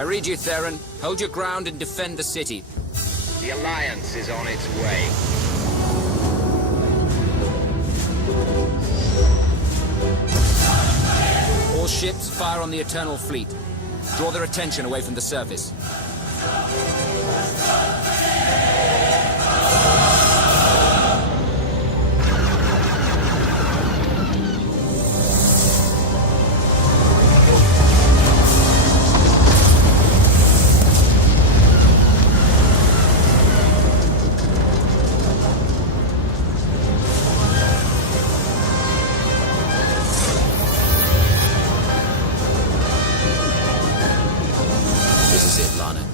I read you, Theron. Hold your ground and defend the city. The Alliance is on its way. All ships fire on the Eternal Fleet. Draw their attention away from the surface.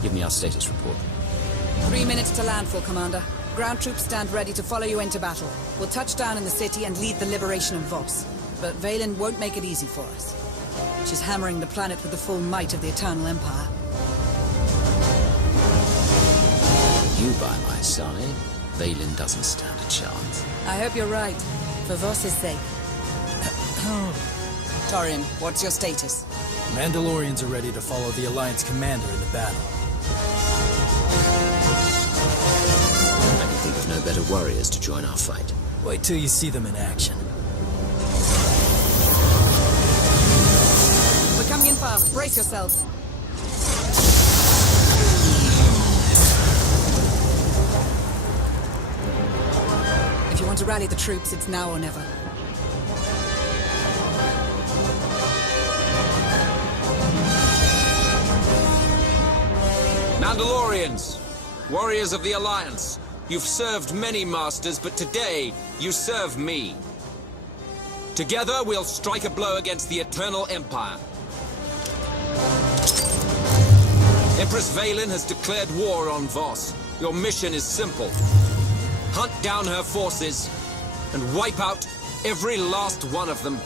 Give me our status report. 3 minutes to landfall, Commander. Ground troops stand ready to follow you into battle. We'll touch down in the city and lead the liberation of Voss. But Vaylin won't make it easy for us. She's hammering the planet with the full might of the Eternal Empire. You by my side, Vaylin doesn't stand a chance. I hope you're right. For Voss's sake. Torian, what's your status? Mandalorians are ready to follow the Alliance commander into battle. I can think of no better warriors to join our fight. Wait till you see them in action. We're coming in fast. Brace yourselves. If you want to rally the troops, it's now or never. Mandalorians, warriors of the Alliance, you've served many masters, but today you serve me. Together we'll strike a blow against the Eternal Empire. Empress Vaylin has declared war on Voss. Your mission is simple. Hunt down her forces and wipe out every last one of them.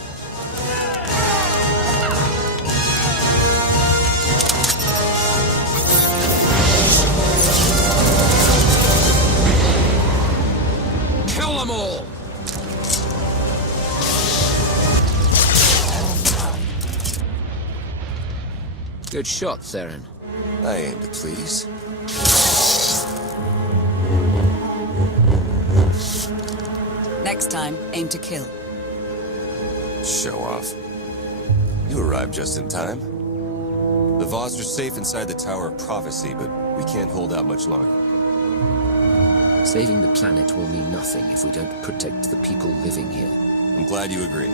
Kill them all! Good shot, Theron. I aim to please. Next time, aim to kill. Show off. You arrived just in time. The Voss are safe inside the Tower of Prophecy, but we can't hold out much longer. Saving the planet will mean nothing if we don't protect the people living here. I'm glad you agree.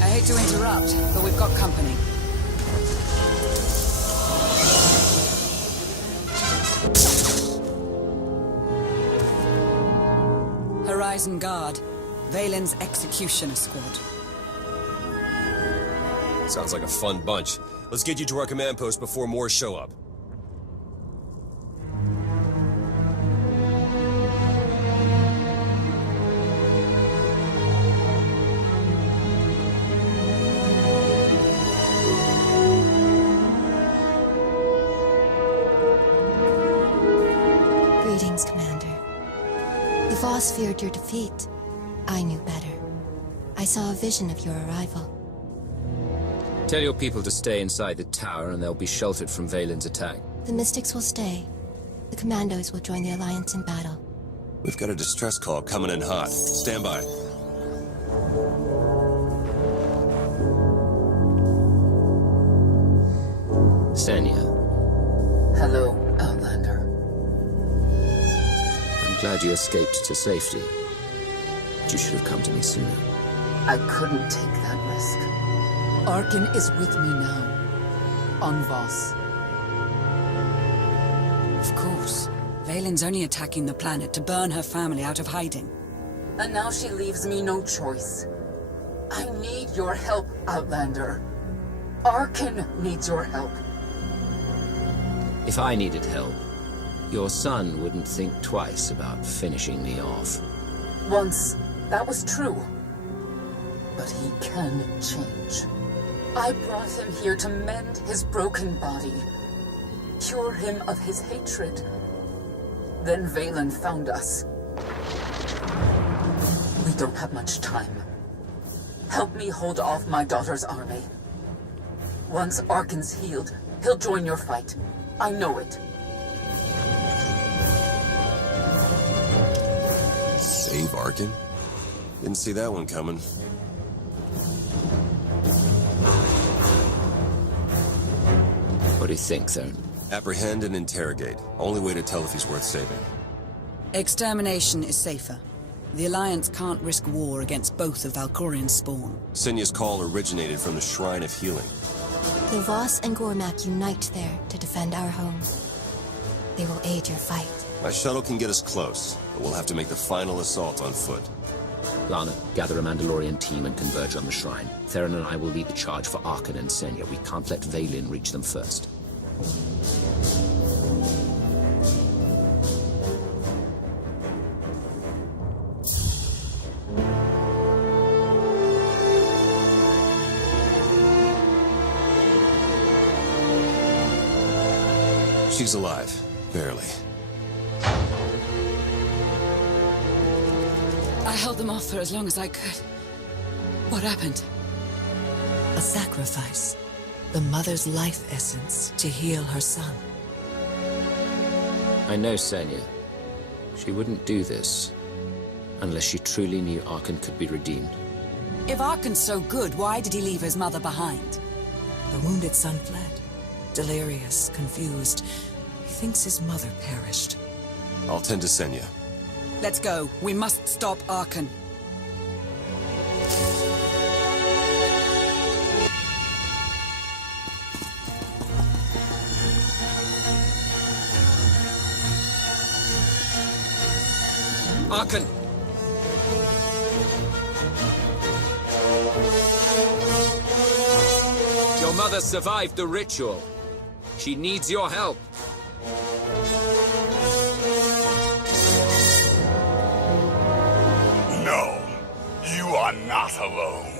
I hate to interrupt, but we've got company. Horizon Guard, Vaylin's Executioner Squad. Sounds like a fun bunch. Let's get you to our command post before more show up. Greetings, Commander. The Voss feared your defeat. I knew better. I saw a vision of your arrival. Tell your people to stay inside the tower and they'll be sheltered from Vaylin's attack. The Mystics will stay. The Commandos will join the Alliance in battle. We've got a distress call coming in hot. Stand by. Senya, Hello, Outlander. I'm glad you escaped to safety. But you should have come to me sooner. I couldn't take that risk. Arkin is with me now. On Voss. Of course. Vaylin's only attacking the planet to burn her family out of hiding. And now she leaves me no choice. I need your help, Outlander. Arkin needs your help. If I needed help, your son wouldn't think twice about finishing me off. Once, that was true. But he can change. I brought him here to mend his broken body. Cure him of his hatred. Then Vaylin found us. We don't have much time. Help me hold off my daughter's army. Once Arkin's healed, He'll join your fight. I know it. Save Arkan? Didn't see that one coming. What do you think, Theron? Apprehend and interrogate. Only way to tell if he's worth saving. Extermination is safer. The Alliance can't risk war against both of Valkorian's spawn. Senya's call originated from the Shrine of Healing. The Voss and Gormak unite there to defend our home. They will aid your fight. My shuttle can get us close, but we'll have to make the final assault on foot. Lana, gather a Mandalorian team and converge on the shrine. Theron and I will lead the charge for Arkan and Senya. We can't let Vaylin reach them first. She's alive. Barely. I held them off for as long as I could. What happened? A sacrifice. The mother's life essence to heal her son. I know Senya. She wouldn't do this unless she truly knew Arkan could be redeemed. If Arkan's so good, why did he leave his mother behind? The wounded son fled. Delirious, confused. He thinks his mother perished. I'll tend to Senya. Let's go. We must stop Arkan. Arkan! Your mother survived the ritual. She needs your help. No, you are not alone.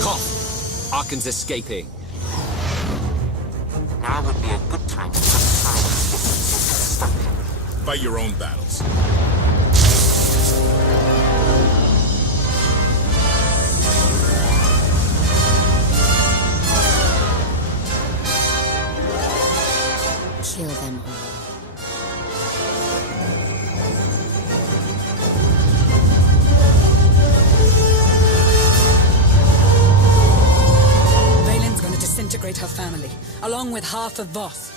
Koth! Arkan's escaping. Now would be a good time to stop him. Fight your own battles. Kill them all. Vaylin's going to disintegrate her family, along with half of Voss.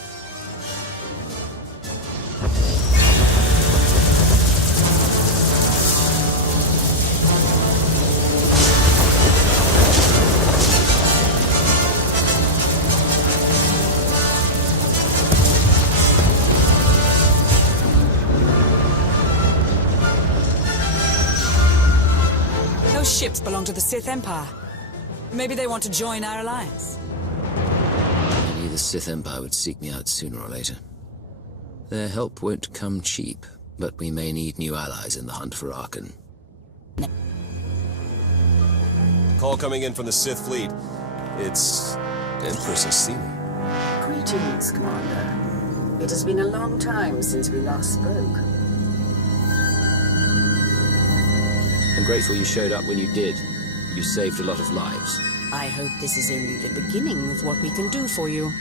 Those ships belong to the Sith Empire. Maybe they want to join our alliance. I knew the Sith Empire would seek me out sooner or later. Their help won't come cheap, but we may need new allies in the hunt for Arkan. Call coming in from the Sith fleet. It's Empress Asina. Greetings, Commander. It has been a long time since we last spoke. I'm grateful you showed up when you did. You saved a lot of lives. I hope this is only the beginning of what we can do for you.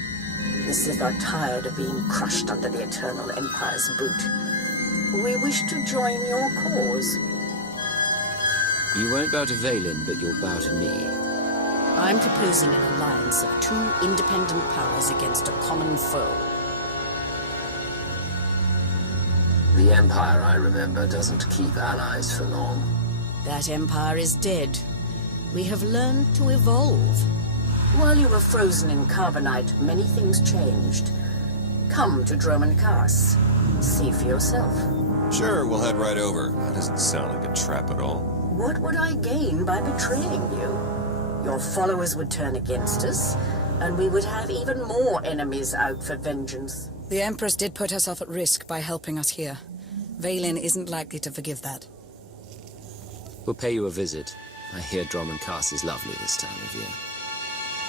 The Sith are tired of being crushed under the Eternal Empire's boot. We wish to join your cause. You won't bow to Vaylin, but you'll bow to me. I'm proposing an alliance of two independent powers against a common foe. The Empire, I remember, doesn't keep allies for long. That empire is dead. We have learned to evolve. While you were frozen in carbonite, many things changed. Come to Droman Kaas. See for yourself. Sure, we'll head right over. That doesn't sound like a trap at all. What would I gain by betraying you? Your followers would turn against us, and we would have even more enemies out for vengeance. The Empress did put herself at risk by helping us here. Vaylin isn't likely to forgive that. We'll pay you a visit. I hear Droman Kaas is lovely this time of year.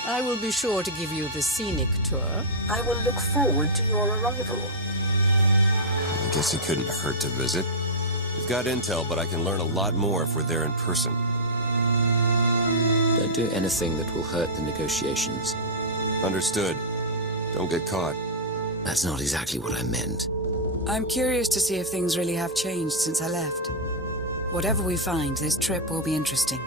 I will be sure to give you the scenic tour. I will look forward to your arrival. I guess it couldn't hurt to visit. We've got intel, but I can learn a lot more if we're there in person. Don't do anything that will hurt the negotiations. Understood. Don't get caught. That's not exactly what I meant. I'm curious to see if things really have changed since I left. Whatever we find, this trip will be interesting.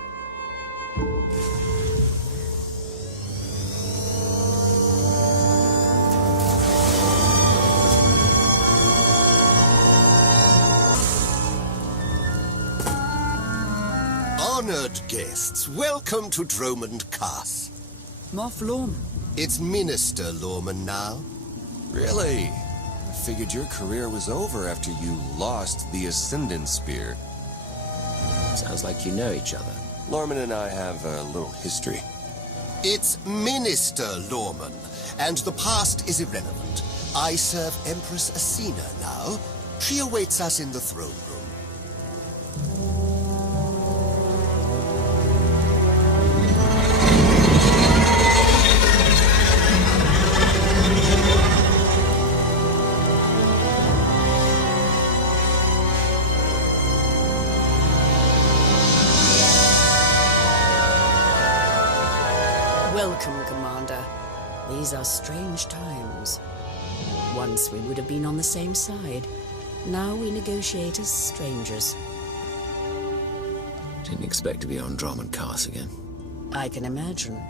Honored guests, welcome to Dromund Kaas. Moff Lorman. It's Minister Lorman now. Really? I figured your career was over after you lost the Ascendant Spear. Sounds like you know each other. Lorman and I have a little history. It's Minister Lorman, and the past is irrelevant. I serve Empress Asina now. She awaits us in the throne room. Welcome, Commander. These are strange times. Once we would have been on the same side. Now we negotiate as strangers. Didn't expect to be on Dromund Kaas again. I can imagine.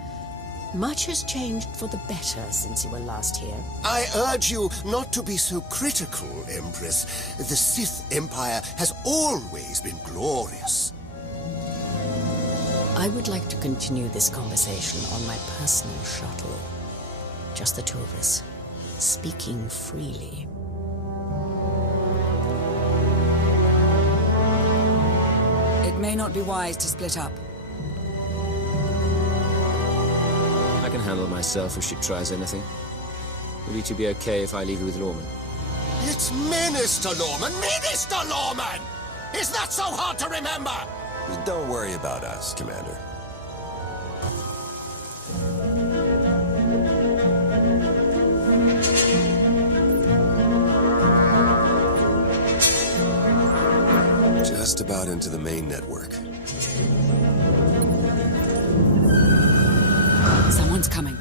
Much has changed for the better since you were last here. I urge you not to be so critical, Empress. The Sith Empire has always been glorious. I would like to continue this conversation on my personal shuttle. Just the two of us, speaking freely. It may not be wise to split up. I can handle myself if she tries anything. Will you two be okay if I leave you with Lorman? It's Minister Lorman! Minister Lorman! Is that so hard to remember? Don't worry about us, Commander. Just about into the main network. Someone's coming.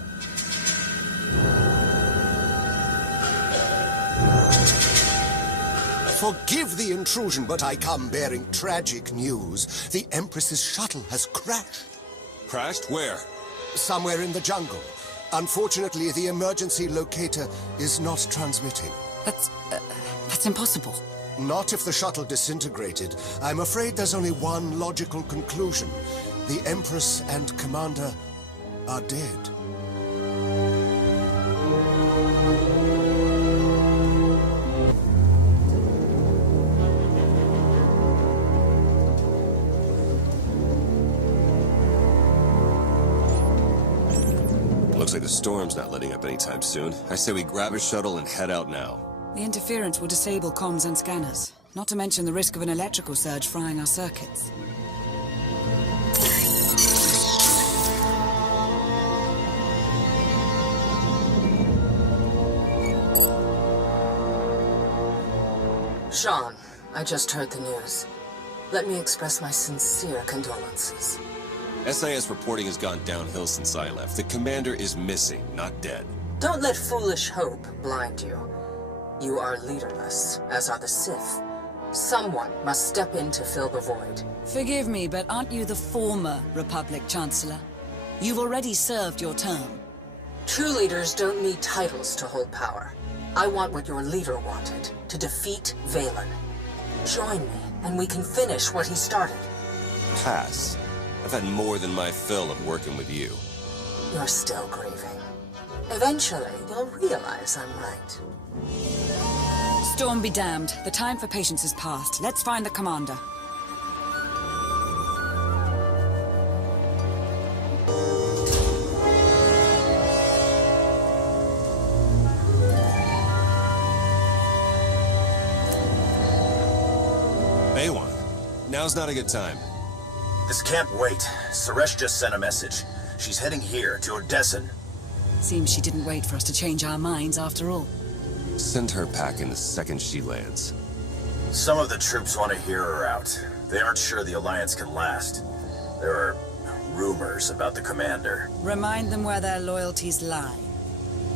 Forgive the intrusion, but I come bearing tragic news. The Empress's shuttle has crashed. Crashed? Where? Somewhere in the jungle. Unfortunately, the emergency locator is not transmitting. That's impossible. Not if the shuttle disintegrated. I'm afraid there's only one logical conclusion. The Empress and Commander are dead. Looks like the storm's not letting up anytime soon. I say we grab a shuttle and head out now. The interference will disable comms and scanners. Not to mention the risk of an electrical surge frying our circuits. Sean, I just heard the news. Let me express my sincere condolences. SIS reporting has gone downhill since I left. The commander is missing, not dead. Don't let foolish hope blind you. You are leaderless, as are the Sith. Someone must step in to fill the void. Forgive me, but aren't you the former Republic Chancellor? You've already served your term. True leaders don't need titles to hold power. I want what your leader wanted, to defeat Vaylin. Join me, and we can finish what he started. Pass. I've had more than my fill of working with you. You're still grieving. Eventually, you'll realize I'm right. Storm be damned. The time for patience is past. Let's find the commander. Now's not a good time. This can't wait. Suresh just sent a message. She's heading here, to Odessa. Seems she didn't wait for us to change our minds after all. Send her packing the second she lands. Some of the troops want to hear her out. They aren't sure the Alliance can last. There are rumors about the commander. Remind them where their loyalties lie.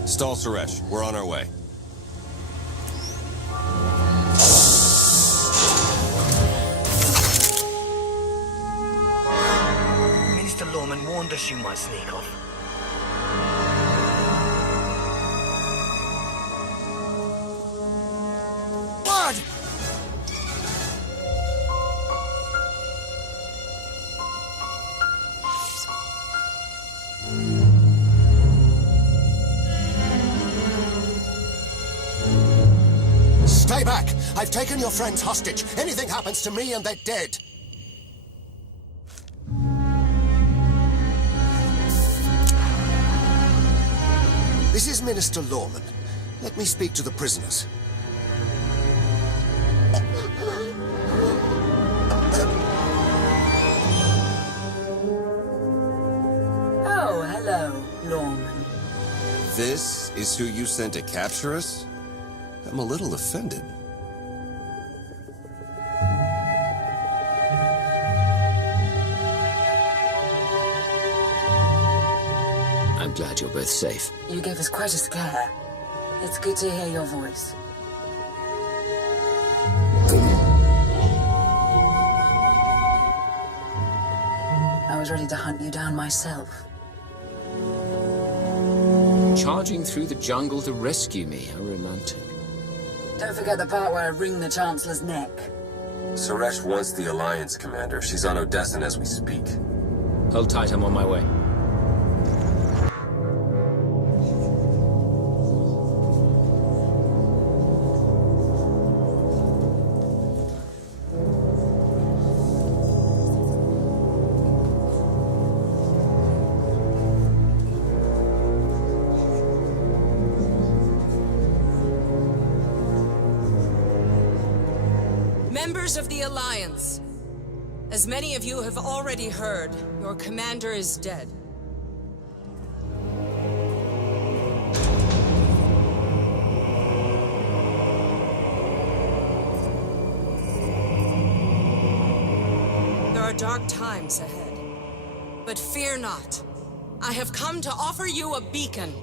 Stall Suresh, we're on our way. Minister Lorman warned us you might sneak off. What? Stay back! I've taken your friends hostage. Anything happens to me and they're dead. This is Minister Lorman. Let me speak to the prisoners. Oh, hello, Lorman. This is who you sent to capture us? I'm a little offended. I'm glad you're both safe. You gave us quite a scare. It's good to hear your voice. I was ready to hunt you down myself. Charging through the jungle to rescue me, how romantic. Don't forget the part where I wring the Chancellor's neck. Suresh wants the Alliance commander. She's on Odessa as we speak. Hold tight, I'm on my way. Members of the Alliance, as many of you have already heard, your commander is dead. There are dark times ahead, but fear not. I have come to offer you a beacon.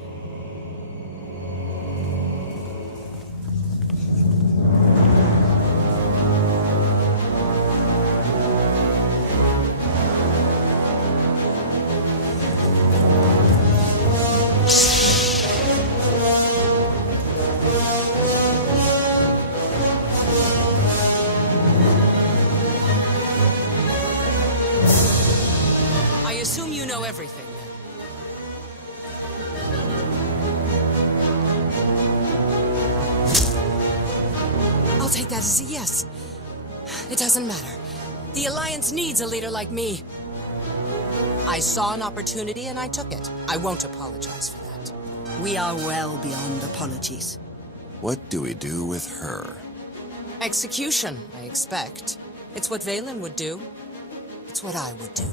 I assume you know everything. I'll take that as a yes. It doesn't matter. The Alliance needs a leader like me. I saw an opportunity and I took it. I won't apologize for that. We are well beyond apologies. What do we do with her? Execution, I expect. It's what Valen would do. It's what I would do.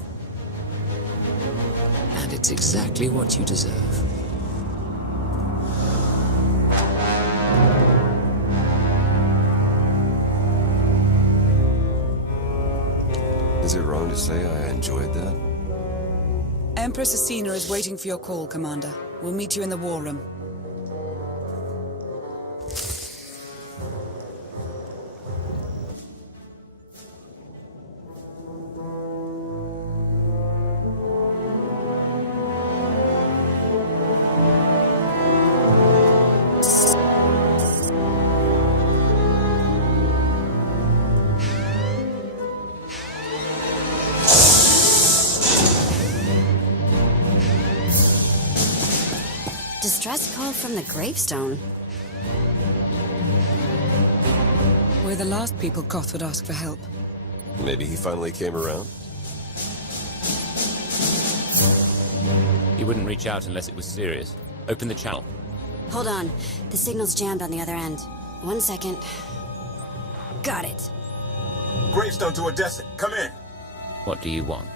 And it's exactly what you deserve. Is it wrong to say I enjoyed that? Empress Asina is waiting for your call, Commander. We'll meet you in the war room. Distress call from the gravestone. We're the last people Koth would ask for help. Maybe he finally came around? He wouldn't reach out unless it was serious. Open the channel. Hold on. The signal's jammed on the other end. 1 second. Got it. Gravestone to Odessa. Come in. What do you want?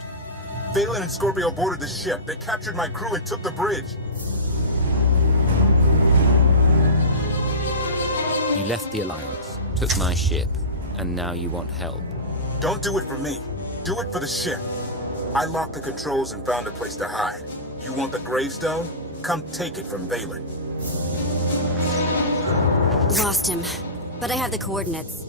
Valen and Scorpio boarded the ship. They captured my crew and took the bridge. You left the Alliance, took my ship, and now you want help. Don't do it for me. Do it for the ship. I locked the controls and found a place to hide. You want the gravestone? Come take it from Valen. Lost him, but I have the coordinates.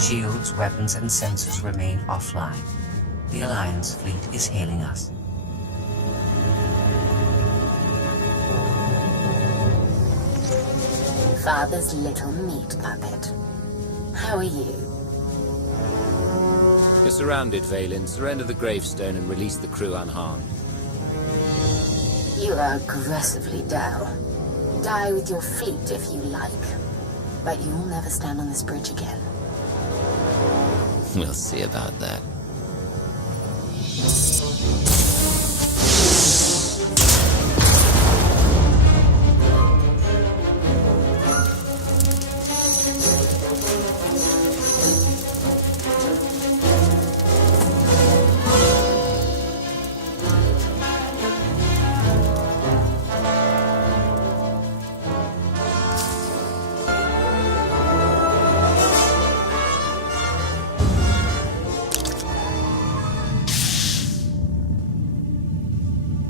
Shields, weapons, and sensors remain offline. The Alliance fleet is hailing us. Father's little meat puppet. How are you? You're surrounded, Valen. Surrender the gravestone and release the crew unharmed. You are aggressively dull. Die with your fleet if you like. But you'll never stand on this bridge again. We'll see about that.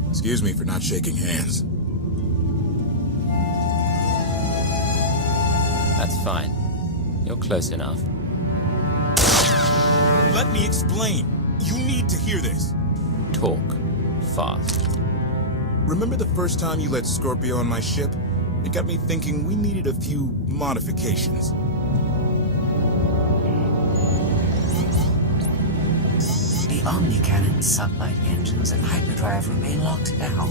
Excuse me for not shaking hands. That's fine. You're close enough. Let me explain. You need to hear this. Talk. Fast. Remember the first time you let Scorpio on my ship? It got me thinking we needed a few modifications. The Omni-Cannon, sublight engines, and hyperdrive remain locked down.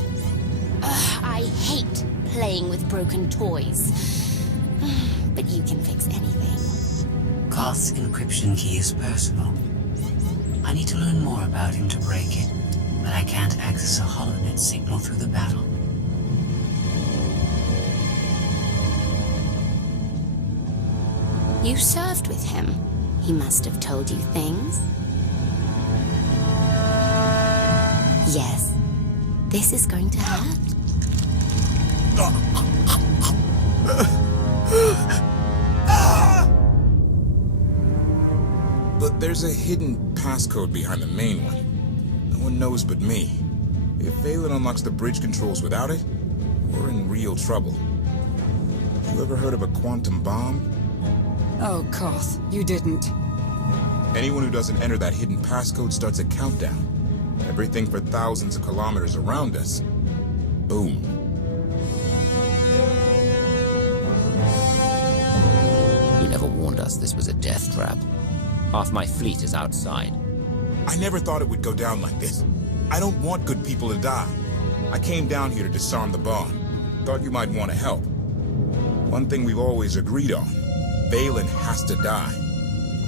I hate playing with broken toys. But you can fix anything. KotH's encryption key is personal. I need to learn more about him to break it, but I can't access a holonet signal through the battle. You served with him. He must have told you things. Yes. This is going to hurt. But there's a hidden passcode behind the main one. No one knows but me. If Valen unlocks the bridge controls without it, we're in real trouble. You ever heard of a quantum bomb? Oh, KotH, you didn't. Anyone who doesn't enter that hidden passcode starts a countdown. Everything for thousands of kilometers around us. Boom. You never warned us this was a death trap. Half my fleet is outside. I never thought it would go down like this. I don't want good people to die. I came down here to disarm the bomb. Thought you might want to help. One thing we've always agreed on. Valen has to die.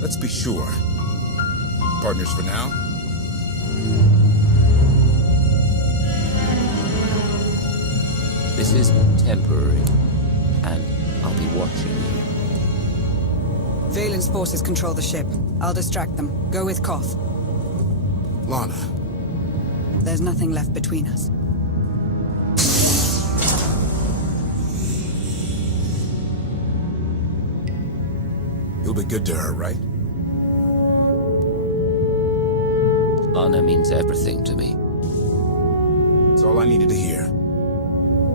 Let's be sure. Partners for now? This is temporary, and I'll be watching you. Valen's forces control the ship. I'll distract them. Go with KotH. Lana. There's nothing left between us. You'll be good to her, right? Lana means everything to me. That's all I needed to hear.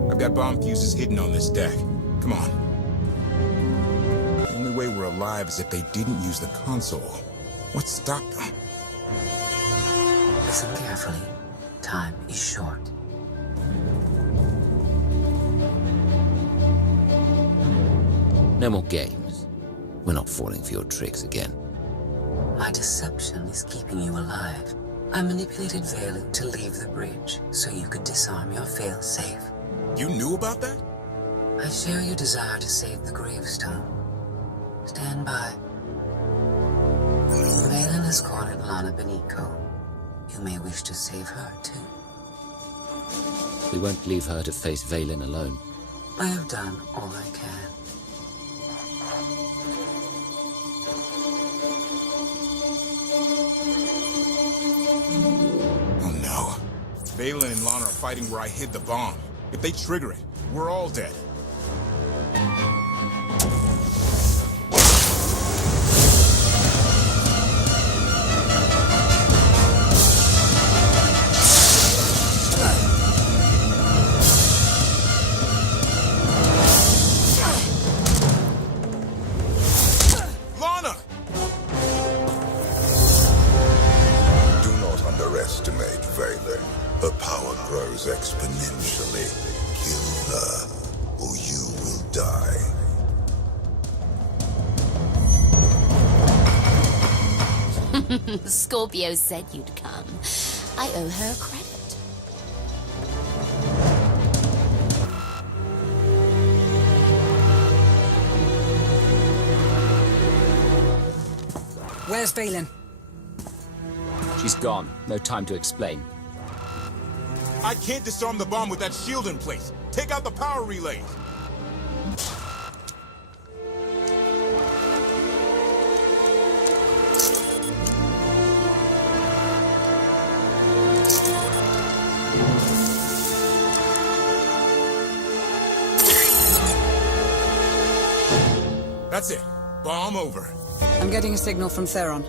I've got bomb fuses hidden on this deck. Come on. The only way we're alive is if they didn't use the console. What stopped them? Listen carefully. Time is short. No more games. We're not falling for your tricks again. My deception is keeping you alive. I manipulated Valen to leave the bridge so you could disarm your failsafe. You knew about that? I share your desire to save the gravestone. Stand by. Valen has cornered Lana Beniko. You may wish to save her, too. We won't leave her to face Valen alone. I have done all I can. Oh no. Valen and Lana are fighting where I hid the bomb. If they trigger it, we're all dead. Lana! Do not underestimate Valen. Her power grows exponentially. Kill her, or you will die. Scorpio said you'd come. I owe her credit. Where's Valen? She's gone. No time to explain. I can't disarm the bomb with that shield in place. Take out the power relays. That's it. Bomb over. I'm getting a signal from Theron.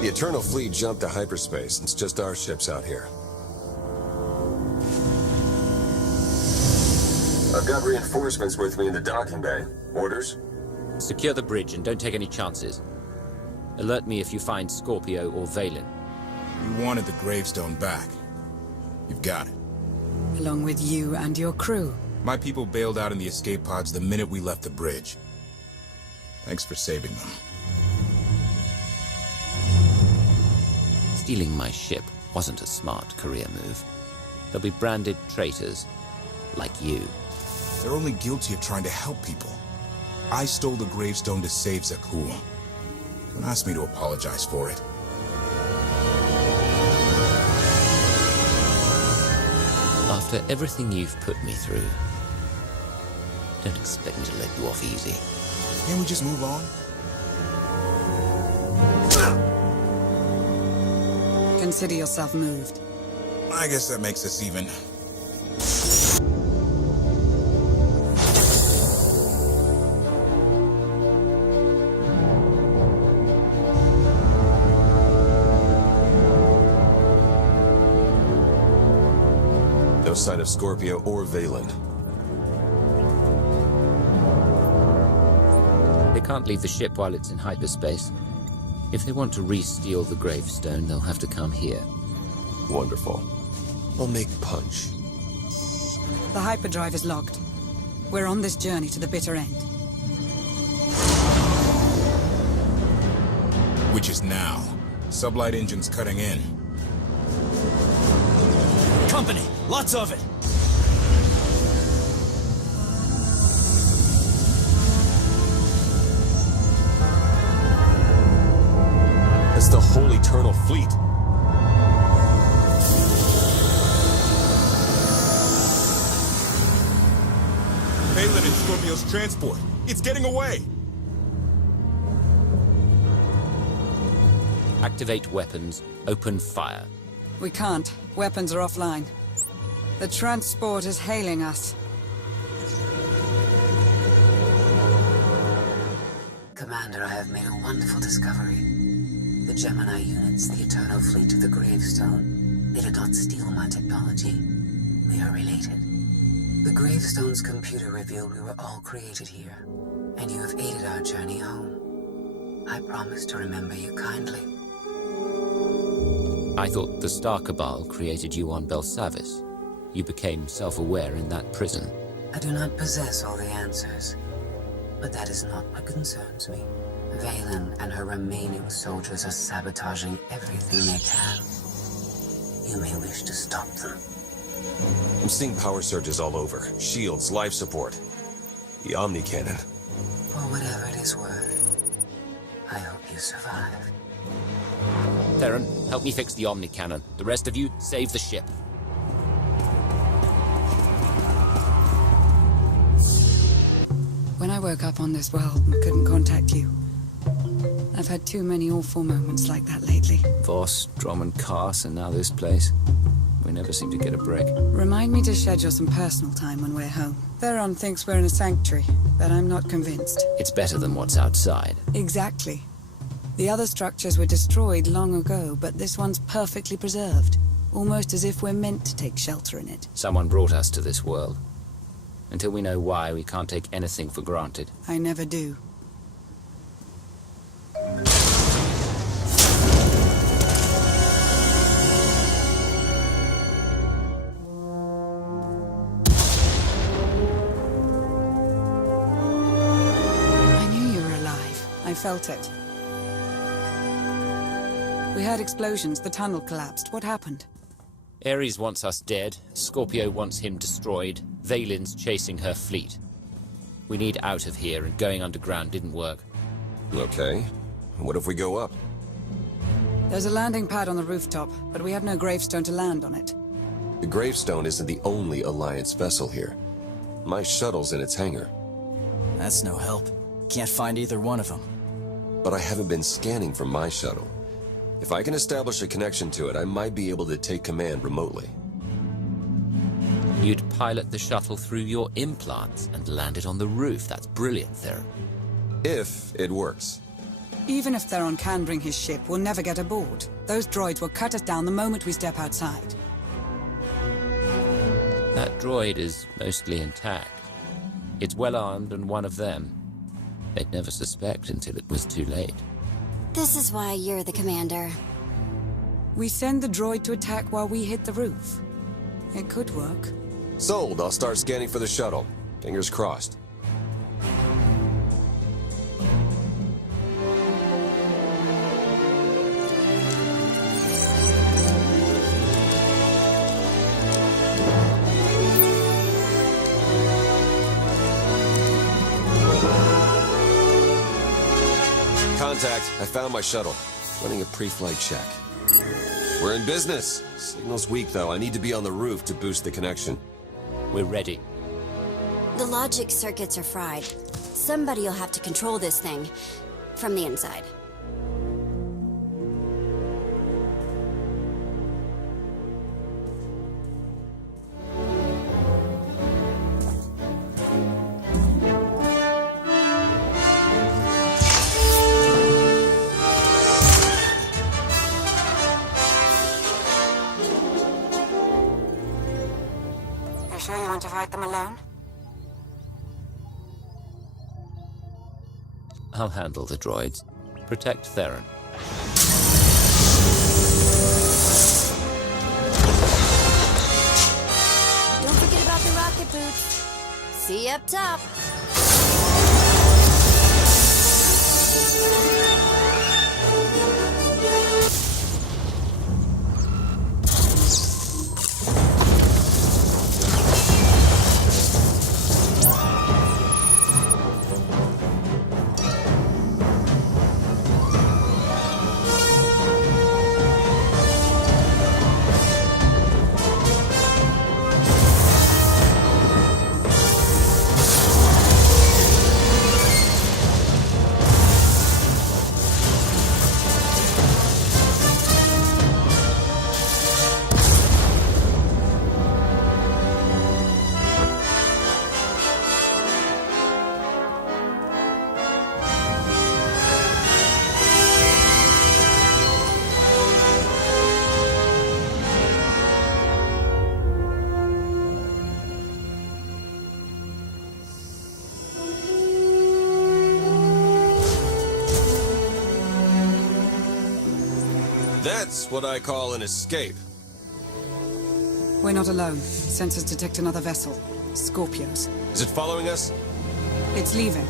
The Eternal Fleet jumped to hyperspace. It's just our ships out here. I've got reinforcements with me in the docking bay. Orders? Secure the bridge and don't take any chances. Alert me if you find Scorpio or Valen. You wanted the gravestone back. You've got it. Along with you and your crew. My people bailed out in the escape pods the minute we left the bridge. Thanks for saving them. Stealing my ship wasn't a smart career move. They'll be branded traitors, like you. They're only guilty of trying to help people. I stole the gravestone to save Zakul. Don't ask me to apologize for it. After everything you've put me through, don't expect me to let you off easy. Can't we just move on? Consider yourself moved. I guess that makes us even. No sign of Scorpio or Valen. They can't leave the ship while it's in hyperspace. If they want to re-steal the gravestone, they'll have to come here. Wonderful. I'll make punch. The hyperdrive is locked. We're on this journey to the bitter end. Which is now. Sublight engines cutting in. Company! Lots of it! It's the whole Eternal Fleet. Valen and Scorpio's transport. It's getting away! Activate weapons. Open fire. We can't. Weapons are offline. The transport is hailing us. Commander, I have made a wonderful discovery. The Gemini units, the Eternal Fleet of the Gravestone, they did not steal my technology. We are related. The Gravestone's computer revealed we were all created here, and you have aided our journey home. I promise to remember you kindly. I thought the Star Cabal created you on Belsavis. You became self-aware in that prison. I do not possess all the answers, but that is not what concerns me. Valen and her remaining soldiers are sabotaging everything they can. You may wish to stop them. I'm seeing power surges all over. Shields, life support. The Omni Cannon. For whatever it is worth, I hope you survive. Theron, help me fix the Omni Cannon. The rest of you, save the ship. When I woke up on this world and couldn't contact you, I've had too many awful moments like that lately. Voss, Drummond, Cars, and now this place. We never seem to get a break. Remind me to schedule some personal time when we're home. Theron thinks we're in a sanctuary, but I'm not convinced. It's better than what's outside. Exactly. The other structures were destroyed long ago, but this one's perfectly preserved. Almost as if we're meant to take shelter in it. Someone brought us to this world. Until we know why, we can't take anything for granted. I never do. I knew you were alive. I felt it. We heard explosions. The tunnel collapsed. What happened? Ares wants us dead, Scorpio wants him destroyed, Valen's chasing her fleet. We need out of here, and going underground didn't work. Okay. What if we go up? There's a landing pad on the rooftop, but we have no gravestone to land on it. The gravestone isn't the only Alliance vessel here. My shuttle's in its hangar. That's no help. Can't find either one of them. But I haven't been scanning from my shuttle. If I can establish a connection to it, I might be able to take command remotely. You'd pilot the shuttle through your implants and land it on the roof. That's brilliant, Theron. If it works. Even if Theron can bring his ship, we'll never get aboard. Those droids will cut us down the moment we step outside. That droid is mostly intact. It's well armed and one of them. They'd never suspect until it was too late. This is why you're the commander. We send the droid to attack while we hit the roof. It could work. Sold. I'll start scanning for the shuttle. Fingers crossed. Contact. I found my shuttle. Running a pre-flight check. We're in business. Signal's weak, though. I need to be on the roof to boost the connection. We're ready. The logic circuits are fried. Somebody'll have to control this thing from the inside. Sure you want to fight them alone? I'll handle the droids. Protect Theron. Don't forget about the rocket boots. See you up top. That's what I call an escape. We're not alone. Sensors detect another vessel. Scorpios. Is it following us? It's leaving.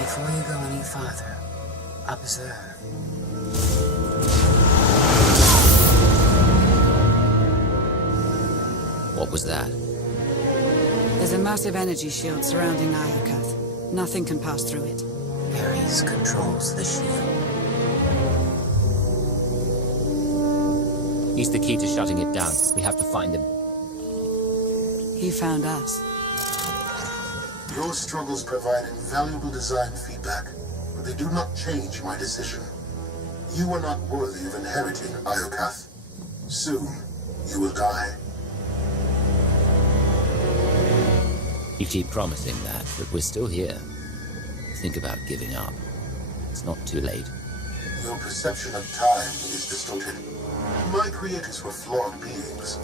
Before you go any farther, observe. What was that? There's a massive energy shield surrounding Iokath. Nothing can pass through it. Ares controls the shield. He's the key to shutting it down. We have to find him. He found us. Your struggles provide invaluable design feedback, but they do not change my decision. You are not worthy of inheriting Iokath. Soon, you will die. You keep promising that, but we're still here. Think about giving up. It's not too late. Your perception of time is distorted. My creators were flawed beings,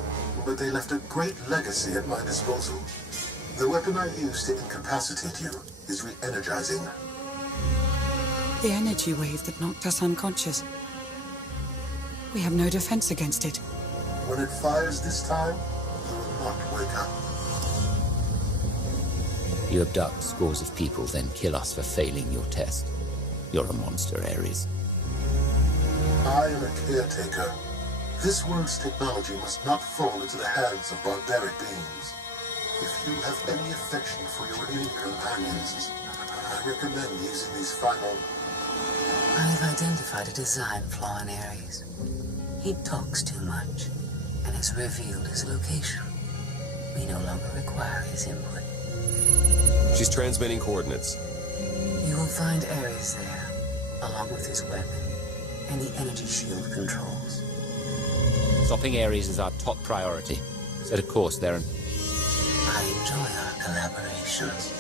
but they left a great legacy at my disposal. The weapon I used to incapacitate you is re-energizing. The energy wave that knocked us unconscious. We have no defense against it. When it fires this time, you will not wake up. You abduct scores of people, then kill us for failing your test. You're a monster, Ares. I am a caretaker. This world's technology must not fall into the hands of barbaric beings. If you have any affection for your alien companions, I recommend using these final... I have identified a design flaw in Ares. He talks too much, and has revealed his location. We no longer require his input. She's transmitting coordinates. You will find Ares there, along with his weapon, and the energy shield controls. Stopping Ares is our top priority. Set a course there and... I enjoy our collaborations.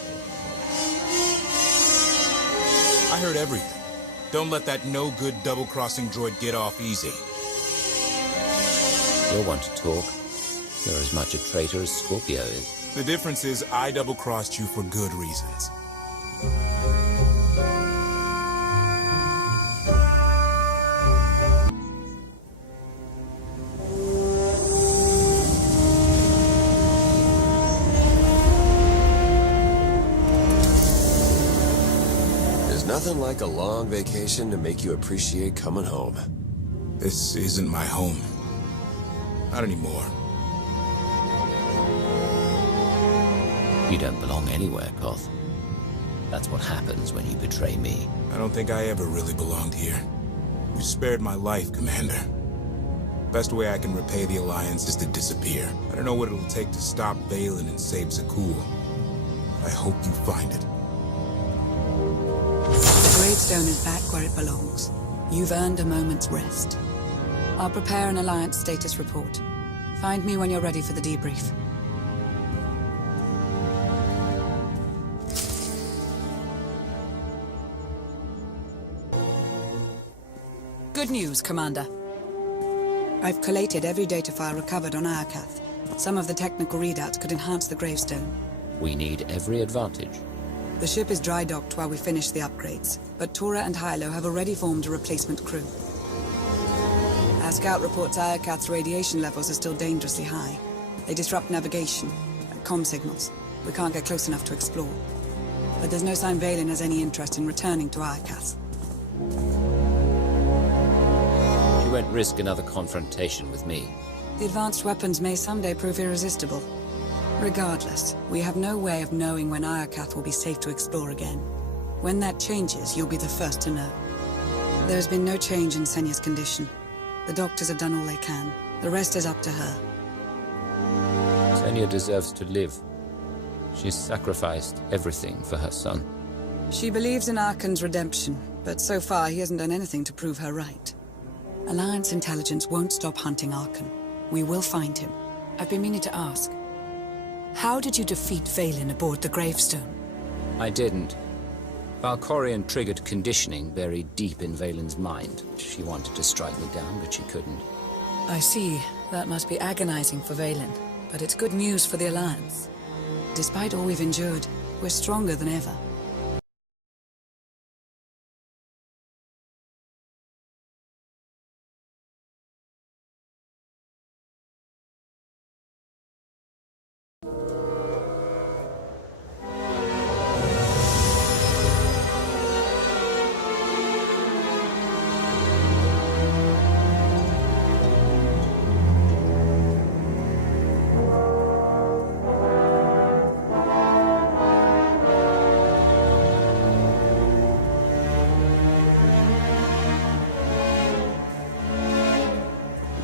I heard everything. Don't let that no-good double-crossing droid get off easy. You'll want to talk. You're as much a traitor as Scorpio is. The difference is I double-crossed you for good reasons. There's nothing like a long vacation to make you appreciate coming home. This isn't my home. Not anymore. You don't belong anywhere, Koth. That's what happens when you betray me. I don't think I ever really belonged here. You spared my life, Commander. Best way I can repay the Alliance is to disappear. I don't know what it'll take to stop Valen and save Zakul. I hope you find it. The gravestone is back where it belongs. You've earned a moment's rest. I'll prepare an Alliance status report. Find me when you're ready for the debrief. Good news, Commander. I've collated every data file recovered on Iokath. Some of the technical readouts could enhance the gravestone. We need every advantage. The ship is dry docked while we finish the upgrades, but Tora and Hilo have already formed a replacement crew. Our scout reports Iokath's radiation levels are still dangerously high. They disrupt navigation, comm signals. We can't get close enough to explore. But there's no sign Valen has any interest in returning to Iokath. You won't risk another confrontation with me. The advanced weapons may someday prove irresistible. Regardless, we have no way of knowing when Iokath will be safe to explore again. When that changes, you'll be the first to know. There's been no change in Senya's condition. The doctors have done all they can. The rest is up to her. Senya deserves to live. She's sacrificed everything for her son. She believes in Arkan's redemption, but so far he hasn't done anything to prove her right. Alliance intelligence won't stop hunting Arkan. We will find him. I've been meaning to ask. How did you defeat Valen aboard the gravestone? I didn't. Valkorion triggered conditioning buried deep in Valen's mind. She wanted to strike me down, but she couldn't. I see. That must be agonizing for Valen. but it's good news for the Alliance. Despite all we've endured, we're stronger than ever.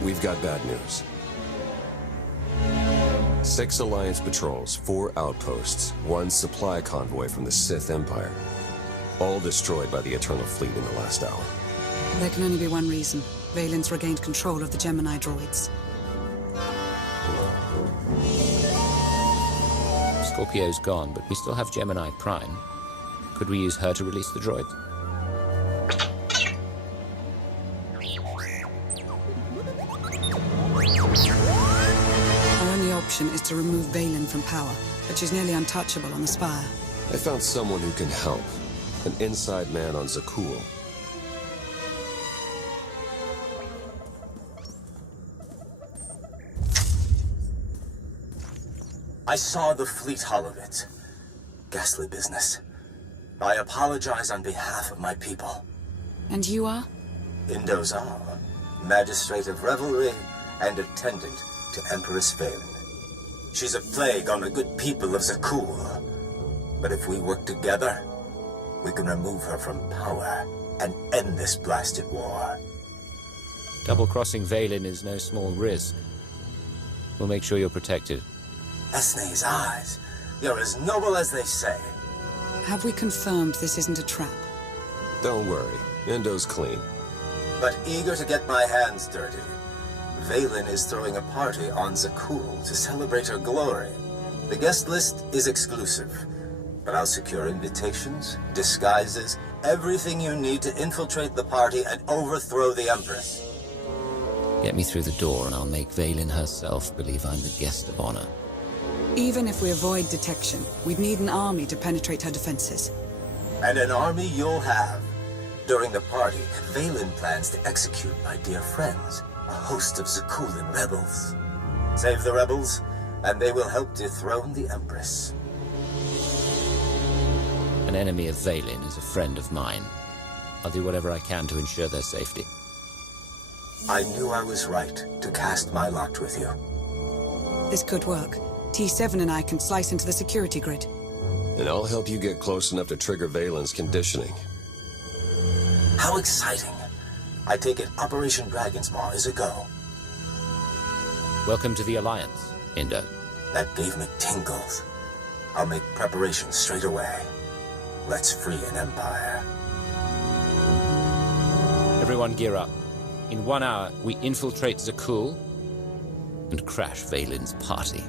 We've got bad news. 6 Alliance patrols, 4 outposts, 1 supply convoy from the Sith Empire. All destroyed by the Eternal Fleet in the last hour. There can only be one reason. Valen's regained control of the Gemini droids. Scorpio's gone, but we still have Gemini Prime. Could we use her to release the droid? Our only option is to remove Valen from power, but she's nearly untouchable on the Spire. I found someone who can help. An inside man on Zakul. I saw the fleet hull of it. Ghastly business. I apologize on behalf of my people. And you are? Indozar, magistrate of revelry and attendant to Empress Valen. She's a plague on the good people of Zakul. But if we work together, we can remove her from power and end this blasted war. Double-crossing Valen is no small risk. We'll make sure you're protected. Esne's eyes. You're as noble as they say. Have we confirmed this isn't a trap? Don't worry. Indo's clean. But eager to get my hands dirty. Valen is throwing a party on Zakul to celebrate her glory. The guest list is exclusive, but I'll secure invitations, disguises, everything you need to infiltrate the party and overthrow the Empress. Get me through the door and I'll make Valen herself believe I'm the guest of honor. Even if we avoid detection, we'd need an army to penetrate her defenses. And an army you'll have. During the party, Valen plans to execute my dear friends, a host of Zakulan rebels. Save the rebels, and they will help dethrone the Empress. An enemy of Valen is a friend of mine. I'll do whatever I can to ensure their safety. I knew I was right to cast my lot with you. This could work. T7 and I can slice into the security grid. And I'll help you get close enough to trigger Valen's conditioning. How exciting. I take it Operation Dragon's Maw is a go. Welcome to the Alliance, Indo. That gave me tingles. I'll make preparations straight away. Let's free an empire. Everyone gear up. In 1 hour, we infiltrate Zakul and crash Valen's party.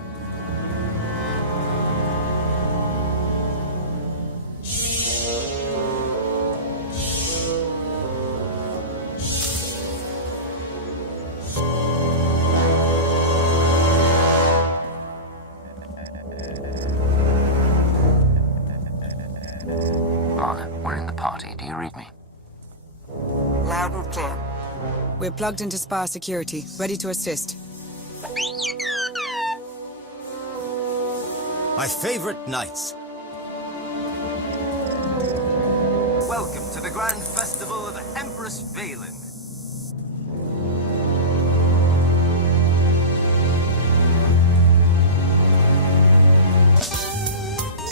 Lana, we're in the party. Do you read me? Loud and clear. We're plugged into Spire security, ready to assist. My favorite nights. Welcome to the Grand Festival of Empress Valen.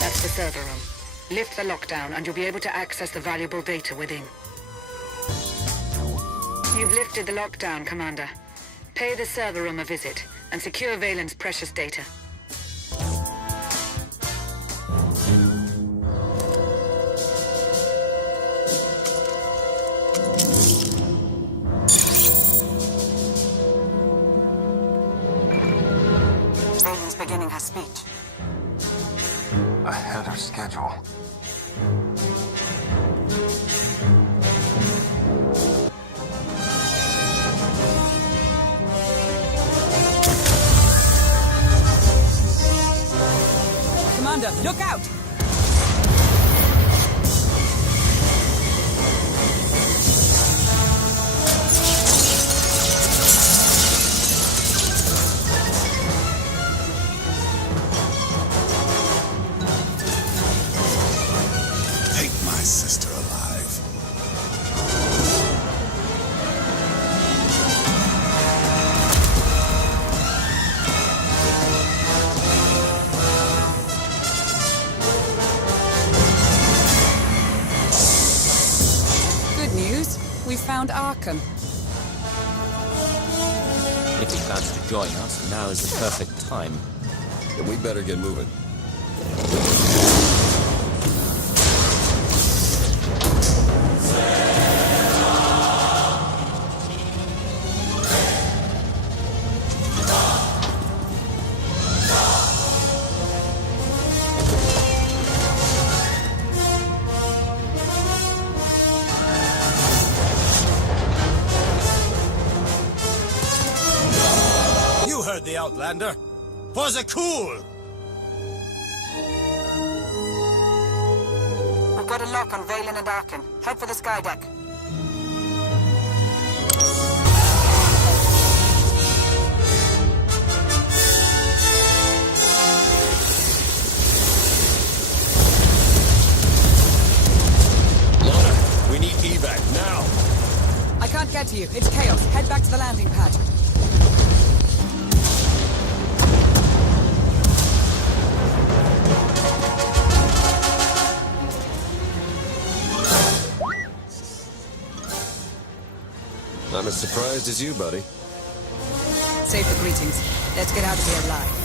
That's the server room. Lift the lockdown and you'll be able to access the valuable data within. You've lifted the lockdown, Commander. Pay the server room a visit and secure Valen's precious data. Valen's beginning her speech. Ahead of schedule. Look out! Take my sister alive. Good news. We found Arkham. If he plans to join us, now is the perfect time. Then we better get moving. You heard the Outlander. For the cool! We've got a lock on Valen and Arkham. Head for the sky deck. Lana, we need evac now. I can't get to you. It's chaos. Head back to the landing pad. I'm as surprised as you, buddy. Save the greetings. Let's get out of here alive.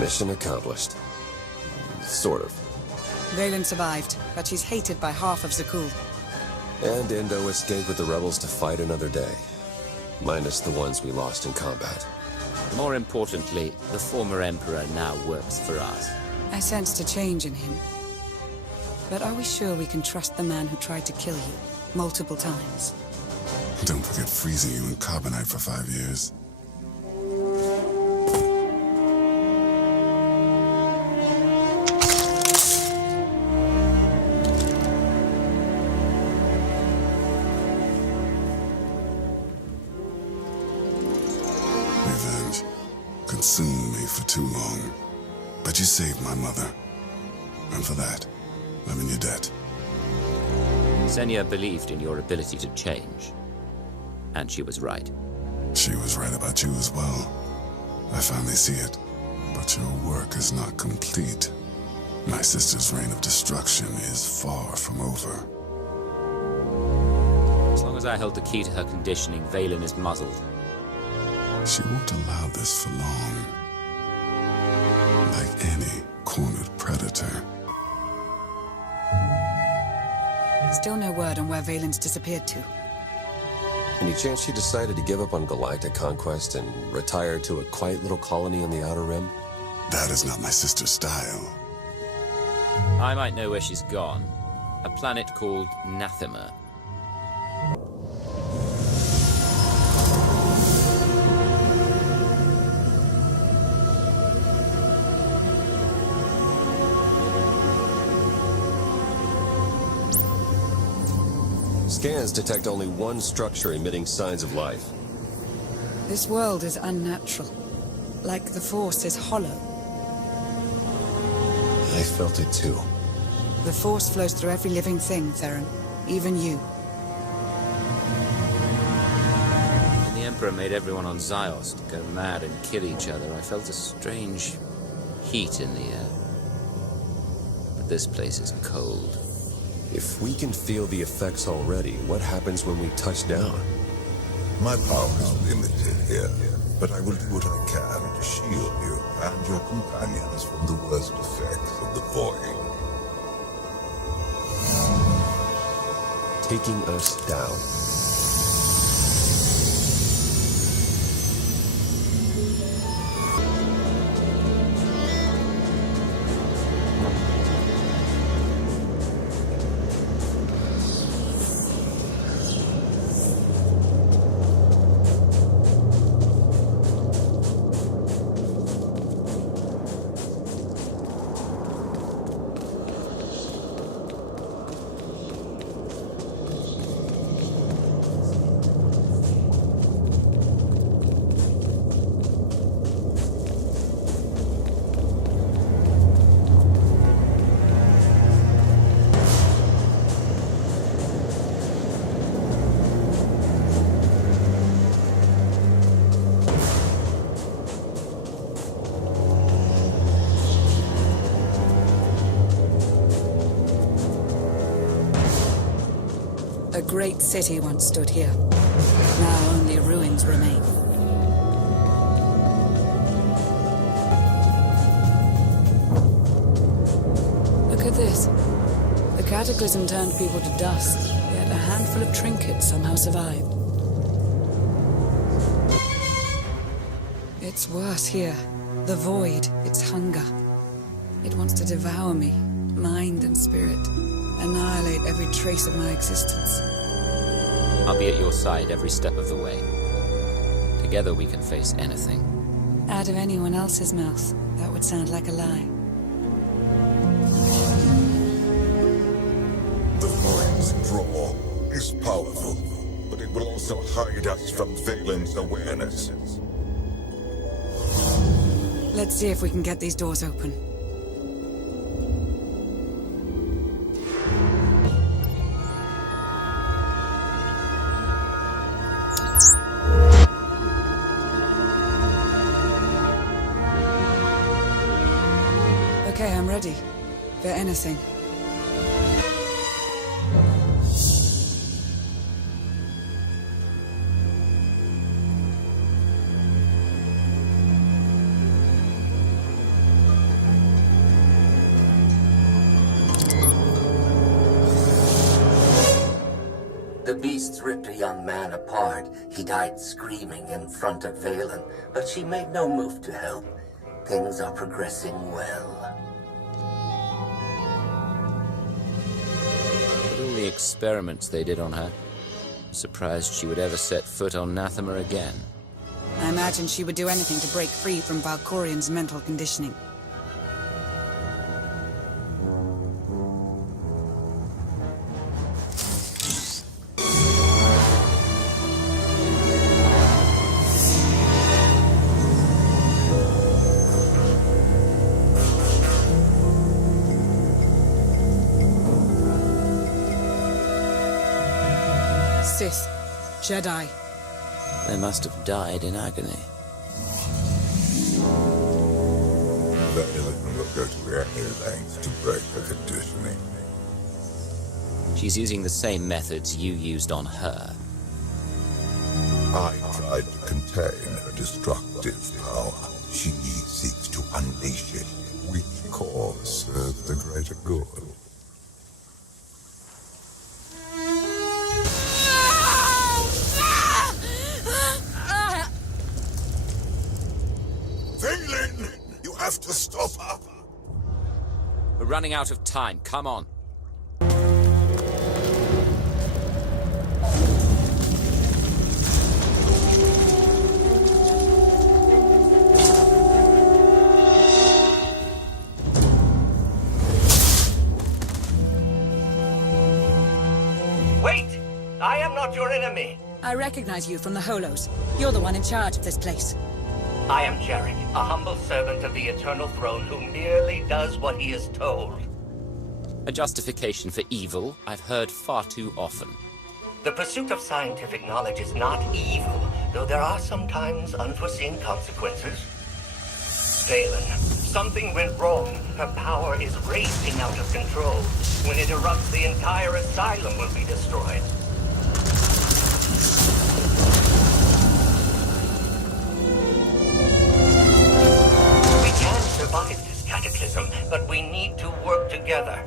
Mission accomplished. Sort of. Valen survived, but she's hated by half of Zakul. And Indo escaped with the rebels to fight another day. Minus the ones we lost in combat. More importantly, the former Emperor now works for us. I sensed a change in him. But are we sure we can trust the man who tried to kill you multiple times? Don't forget freezing you in carbonite for 5 years. Revenge consumed me for too long. But you saved my mother. And for that, I'm in your debt. Xenia believed in your ability to change. And she was right. She was right about you as well. I finally see it. But your work is not complete. My sister's reign of destruction is far from over. As long as I held the key to her conditioning, Valen is muzzled. She won't allow this for long. Like any cornered predator. Still no word on where Valen's disappeared to. Any chance she decided to give up on galactic conquest and retire to a quiet little colony on the Outer Rim? That is not my sister's style. I might know where she's gone. A planet called Nathema. Scans detect only one structure emitting signs of life. This world is unnatural. Like the Force is hollow. I felt it too. The Force flows through every living thing, Theron. Even you. When the Emperor made everyone on Zyos to go mad and kill each other, I felt a strange heat in the air. But this place is cold. If we can feel the effects already, what happens when we touch down? My power is limited here, but I will do what I can to shield you and your companions from the worst effects of the void. Taking us down. A great city once stood here. Now only ruins remain. Look at this. The Cataclysm turned people to dust, yet a handful of trinkets somehow survived. It's worse here. The Void, its hunger. It wants to devour me, mind and spirit. Annihilate every trace of my existence. I'll be at your side every step of the way. Together we can face anything. Out of anyone else's mouth, that would sound like a lie. The Void's draw is powerful, but it will also hide us from Valen's awareness. Let's see if we can get these doors open. Okay, I'm ready. For anything. The beasts ripped a young man apart. He died screaming in front of Valen, but she made no move to help. Things are progressing well. With all the experiments they did on her, I'm surprised she would ever set foot on Nathema again. I imagine she would do anything to break free from Valkorian's mental conditioning. Sith, Jedi. They must have died in agony. Valen will go to any length to break the conditioning. She's using the same methods you used on her. I tried to contain her destructive power. She seeks to unleash it. Which cause serves the greater good? Valen! You have to stop her! We're running out of time. Come on. Wait! I am not your enemy. I recognize you from the Holos. You're the one in charge of this place. I am Jarek, a humble servant of the Eternal Throne who merely does what he is told. A justification for evil I've heard far too often. The pursuit of scientific knowledge is not evil, though there are sometimes unforeseen consequences. Valen, something went wrong. Her power is racing out of control. When it erupts, the entire asylum will be destroyed. We can survive this cataclysm, but we need to work together.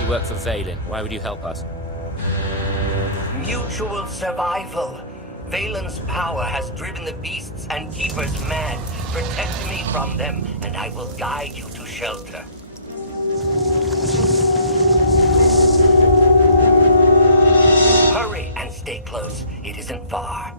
You work for Valen. Why would you help us? Mutual survival. Valen's power has driven the beasts and keepers mad. Protect me from them, and I will guide you to shelter. Hurry and stay close. It isn't far.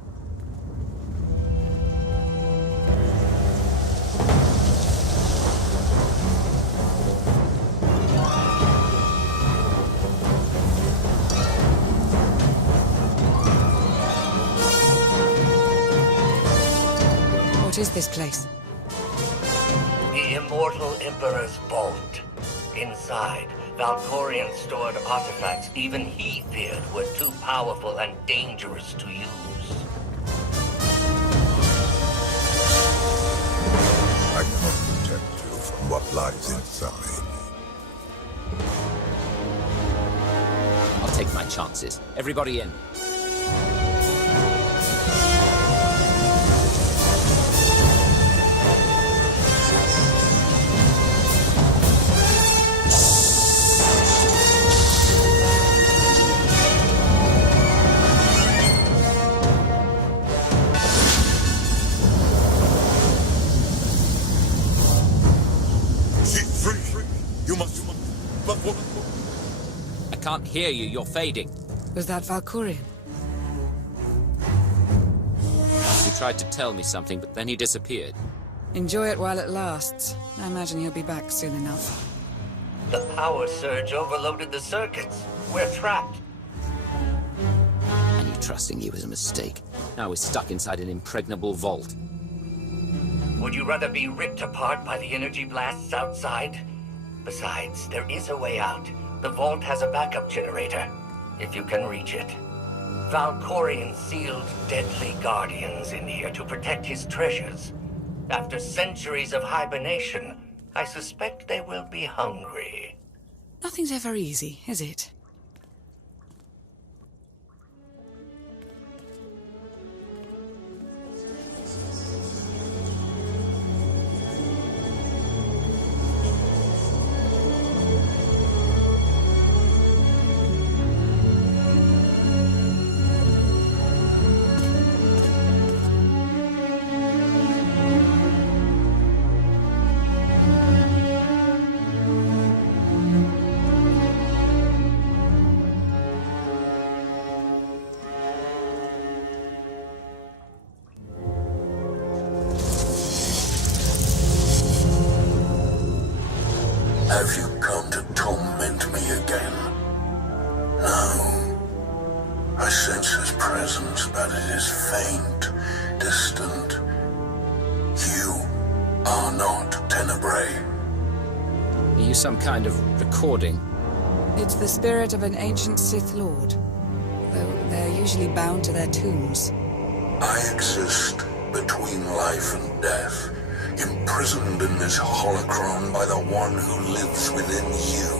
What is this place? The Immortal Emperor's vault. Inside, Valkorion stored artifacts even he feared were too powerful and dangerous to use. I cannot protect you from what lies inside. I'll take my chances. Everybody in. I can't hear you. You're fading. Was that Valkorion? He tried to tell me something, but then he disappeared. Enjoy it while it lasts. I imagine he'll be back soon enough. The power surge overloaded the circuits. We're trapped. I knew trusting you was a mistake. Now we're stuck inside an impregnable vault. Would you rather be ripped apart by the energy blasts outside? Besides, there is a way out. The vault has a backup generator, if you can reach it. Valkorion sealed deadly guardians in here to protect his treasures. After centuries of hibernation, I suspect they will be hungry. Nothing's ever easy, is it? Have you come to torment me again? No. I sense his presence, but it is faint, distant. You are not Tenebrae. Are you some kind of recording? It's the spirit of an ancient Sith Lord, though they're usually bound to their tombs. I exist between life and death, imprisoned in this holocron by the one who lives within you.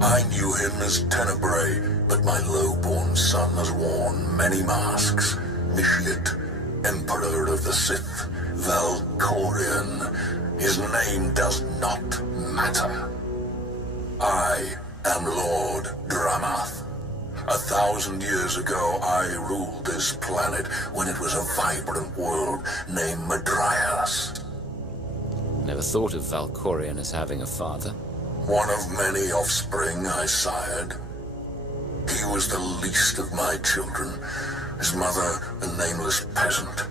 I knew him as Tenebrae, but my low-born son has worn many masks. Mishiet, Emperor of the Sith, Valkorion. His name does not matter. I am Lord Dramath. 1,000 years ago, I ruled this planet when it was a vibrant world named Madrias. Never thought of Valkorion as having a father. One of many offspring I sired. He was the least of my children, his mother a nameless peasant.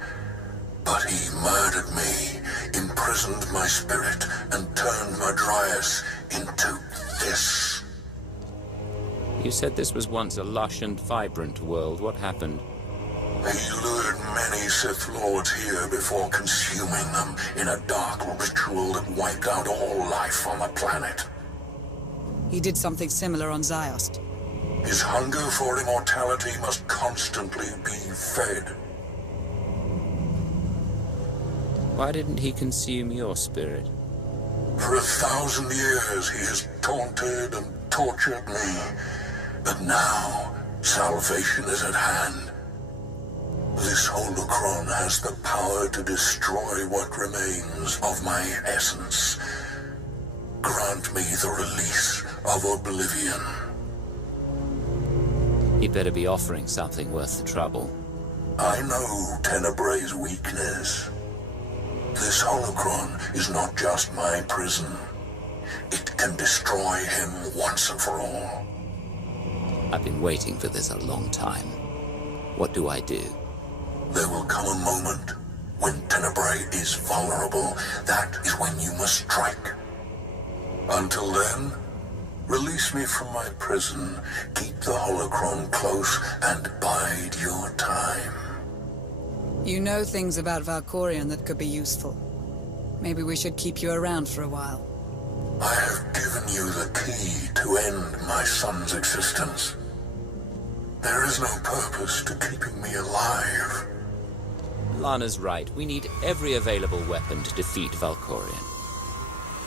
But he murdered me, imprisoned my spirit, and turned Madrias into this. You said this was once a lush and vibrant world. What happened? He lured many Sith Lords here before consuming them in a dark ritual that wiped out all life on the planet. He did something similar on Ziost. His hunger for immortality must constantly be fed. Why didn't he consume your spirit? For 1,000 years he has taunted and tortured me. But now, salvation is at hand. This holocron has the power to destroy what remains of my essence. Grant me the release of oblivion. He'd better be offering something worth the trouble. I know Tenebray's weakness. This holocron is not just my prison. It can destroy him once and for all. I've been waiting for this a long time. What do I do? There will come a moment when Tenebray is vulnerable. That is when you must strike. Until then, release me from my prison, keep the holocron close, and bide your time. You know things about Valkorion that could be useful. Maybe we should keep you around for a while. I have given you the key to end my son's existence. There is no purpose to keeping me alive. Lana's right. We need every available weapon to defeat Valkorion.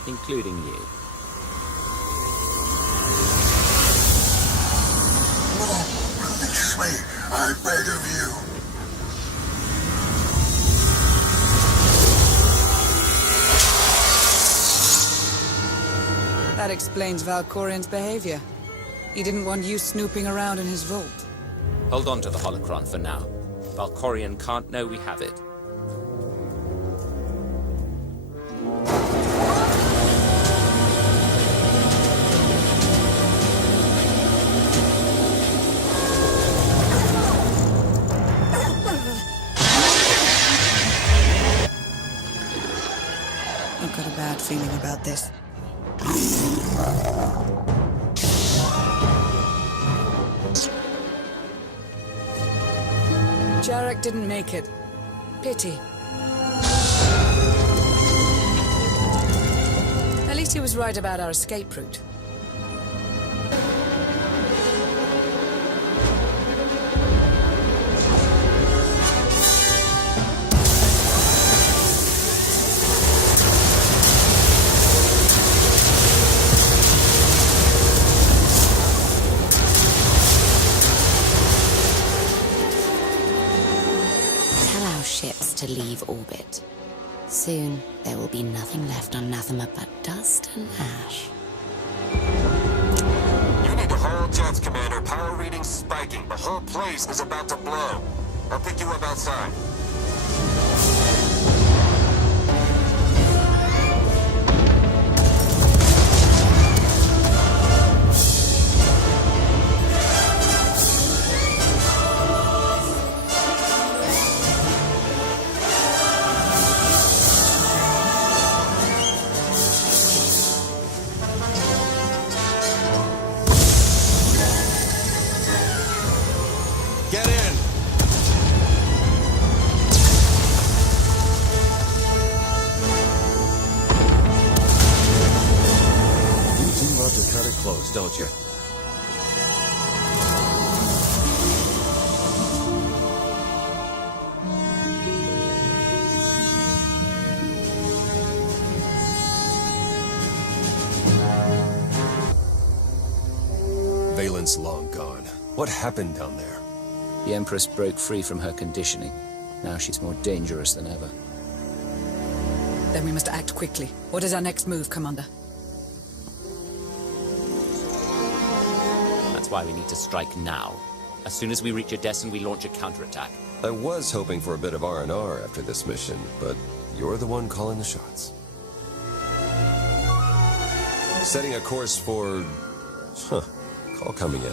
Including you. Release me, I beg of you. That explains Valkorion's behavior. He didn't want you snooping around in his vault. Hold on to the holocron for now. Valkorion can't know we have it. I've got a bad feeling about this. Jarek didn't make it. Pity. At least he was right about our escape route. To leave orbit. Soon, there will be nothing left on Nathema but dust and ash. You need to hold jets, Commander. Power readings spiking. The whole place is about to blow. I'll pick you up outside. Don't you? Valen's long gone. What happened down there? The Empress broke free from her conditioning. Now she's more dangerous than ever. Then we must act quickly. What is our next move, Commander? That's why we need to strike now. As soon as we reach Edessa, we launch a counterattack. I was hoping for a bit of R&R after this mission, but you're the one calling the shots. Setting a course for... Call coming in.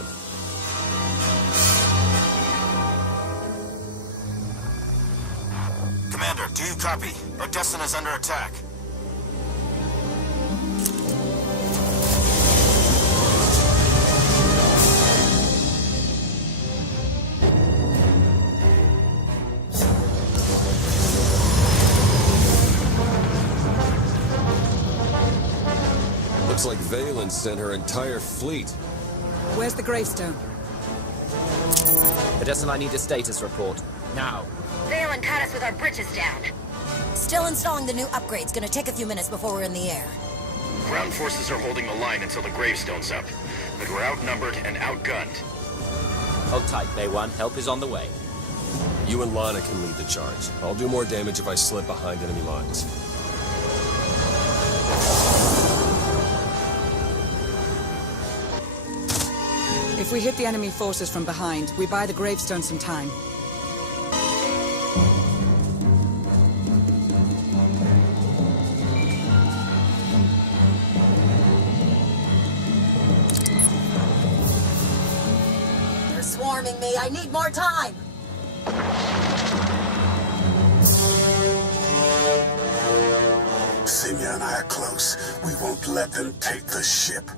Commander, do you copy? Odessa is under attack. Looks Looks like Valen sent her entire fleet. Where's the gravestone? Odessa, I need a status report. Now. Valen caught us with our bridges down. Still installing the new upgrades. Gonna take a few minutes before we're in the air. Ground forces are holding the line until the gravestone's up. But we're outnumbered and outgunned. Hold tight, Bay 1. Help is on the way. You and Lana can lead the charge. I'll do more damage if I slip behind enemy lines. If we hit the enemy forces from behind, we buy the gravestone some time. They're swarming me. I need more time. Senya and I are close. We won't let them take the ship.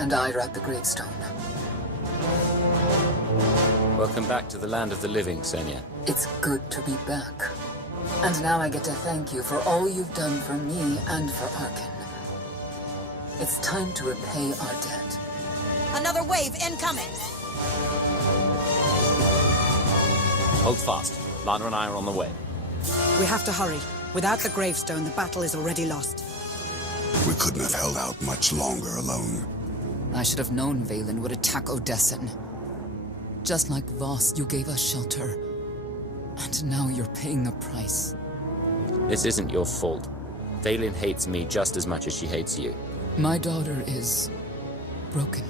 And I are at the gravestone. Welcome back to the land of the living, Senya. It's good to be back. And now I get to thank you for all you've done for me and for Arkan. It's time to repay our debt. Another wave incoming! Hold fast. Lana and I are on the way. We have to hurry. Without the gravestone, the battle is already lost. We couldn't have held out much longer alone. I should have known Valen would attack Odessan. Just like Voss, you gave us shelter. And now you're paying the price. This isn't your fault. Valen hates me just as much as she hates you. My daughter is broken.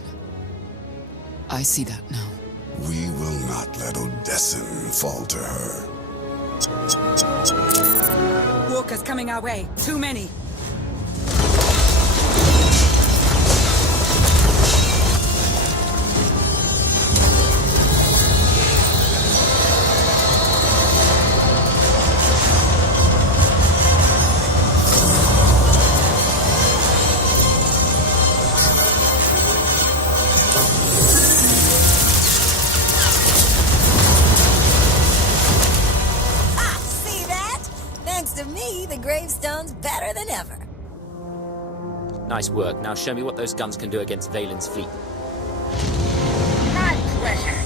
I see that now. We will not let Odessan fall to her. Walkers coming our way. Too many. Gravestone's better than ever. Nice work. Now show me what those guns can do against Valen's fleet. My pleasure.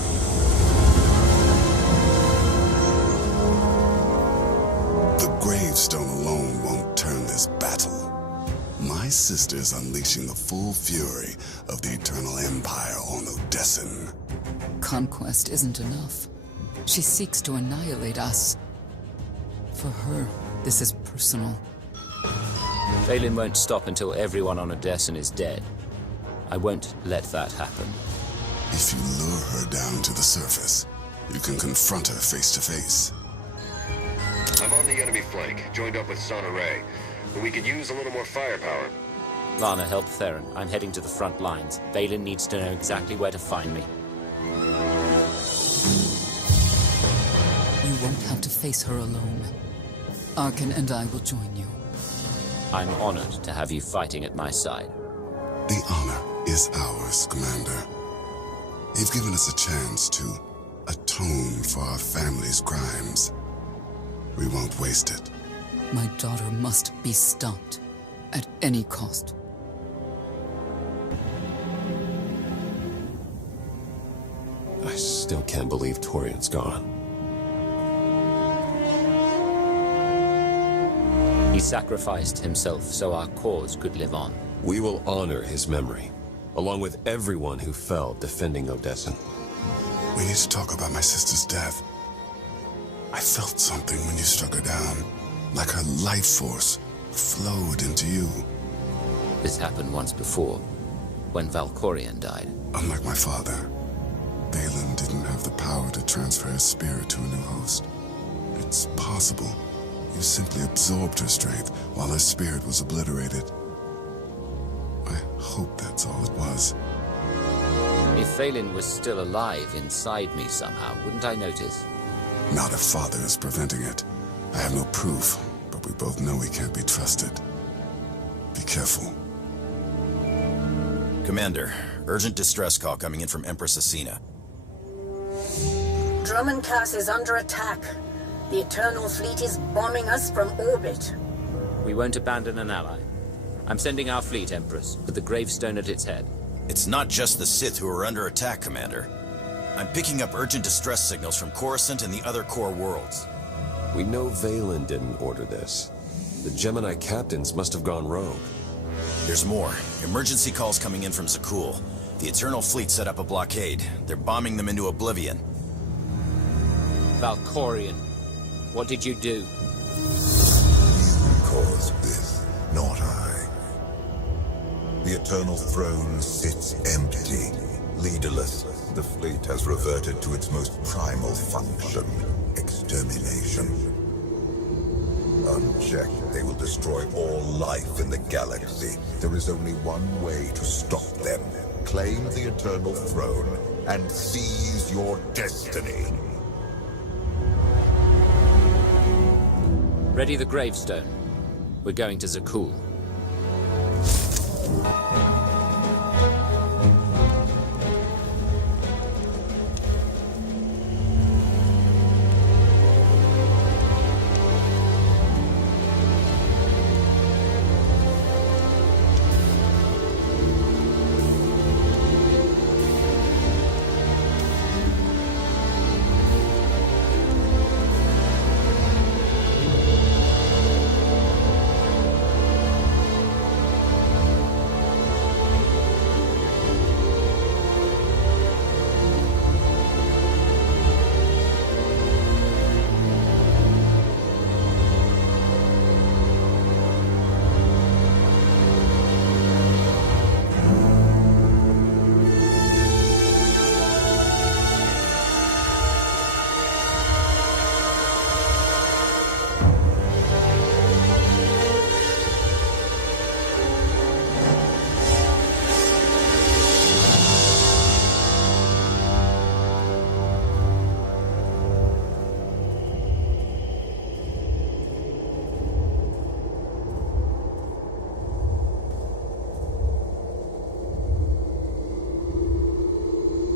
The gravestone alone won't turn this battle. My sister's unleashing the full fury of the Eternal Empire on Odessan. Conquest isn't enough. She seeks to annihilate us. For her, this is personal. Valen won't stop until everyone on Odessan is dead. I won't let that happen. If you lure her down to the surface, you can confront her face to face. I'm on the enemy flank, joined up with Sana Ray. But we could use a little more firepower. Lana, help Theron. I'm heading to the front lines. Valen needs to know exactly where to find me. You won't have to face her alone. Arkan and I will join you. I'm honored to have you fighting at my side. The honor is ours, Commander. You've given us a chance to atone for our family's crimes. We won't waste it. My daughter must be stopped at any cost. I still can't believe Torian's gone. He sacrificed himself so our cause could live on. We will honor his memory, along with everyone who fell defending Odessen. We need to talk about my sister's death. I felt something when you struck her down, like her life force flowed into you. This happened once before, when Valkorion died. Unlike my father, Valen didn't have the power to transfer his spirit to a new host. It's possible you simply absorbed her strength while her spirit was obliterated. I hope that's all it was. If Valen was still alive inside me somehow, wouldn't I notice? Not if Father is preventing it. I have no proof, but we both know he can't be trusted. Be careful. Commander, urgent distress call coming in from Empress Asina. Drummoncass is under attack. The Eternal Fleet is bombing us from orbit. We won't abandon an ally. I'm sending our fleet, Empress, with the gravestone at its head. It's not just the Sith who are under attack, Commander. I'm picking up urgent distress signals from Coruscant and the other core worlds. We know Valen didn't order this. The Gemini captains must have gone rogue. There's more. Emergency calls coming in from Zakul. The Eternal Fleet set up a blockade. They're bombing them into oblivion. Valkorion, what did you do? You caused this, not I. The Eternal Throne sits empty, leaderless. The fleet has reverted to its most primal function, extermination. Unchecked, they will destroy all life in the galaxy. There is only one way to stop them. Claim the Eternal Throne and seize your destiny. Ready the gravestone. We're going to Zakul.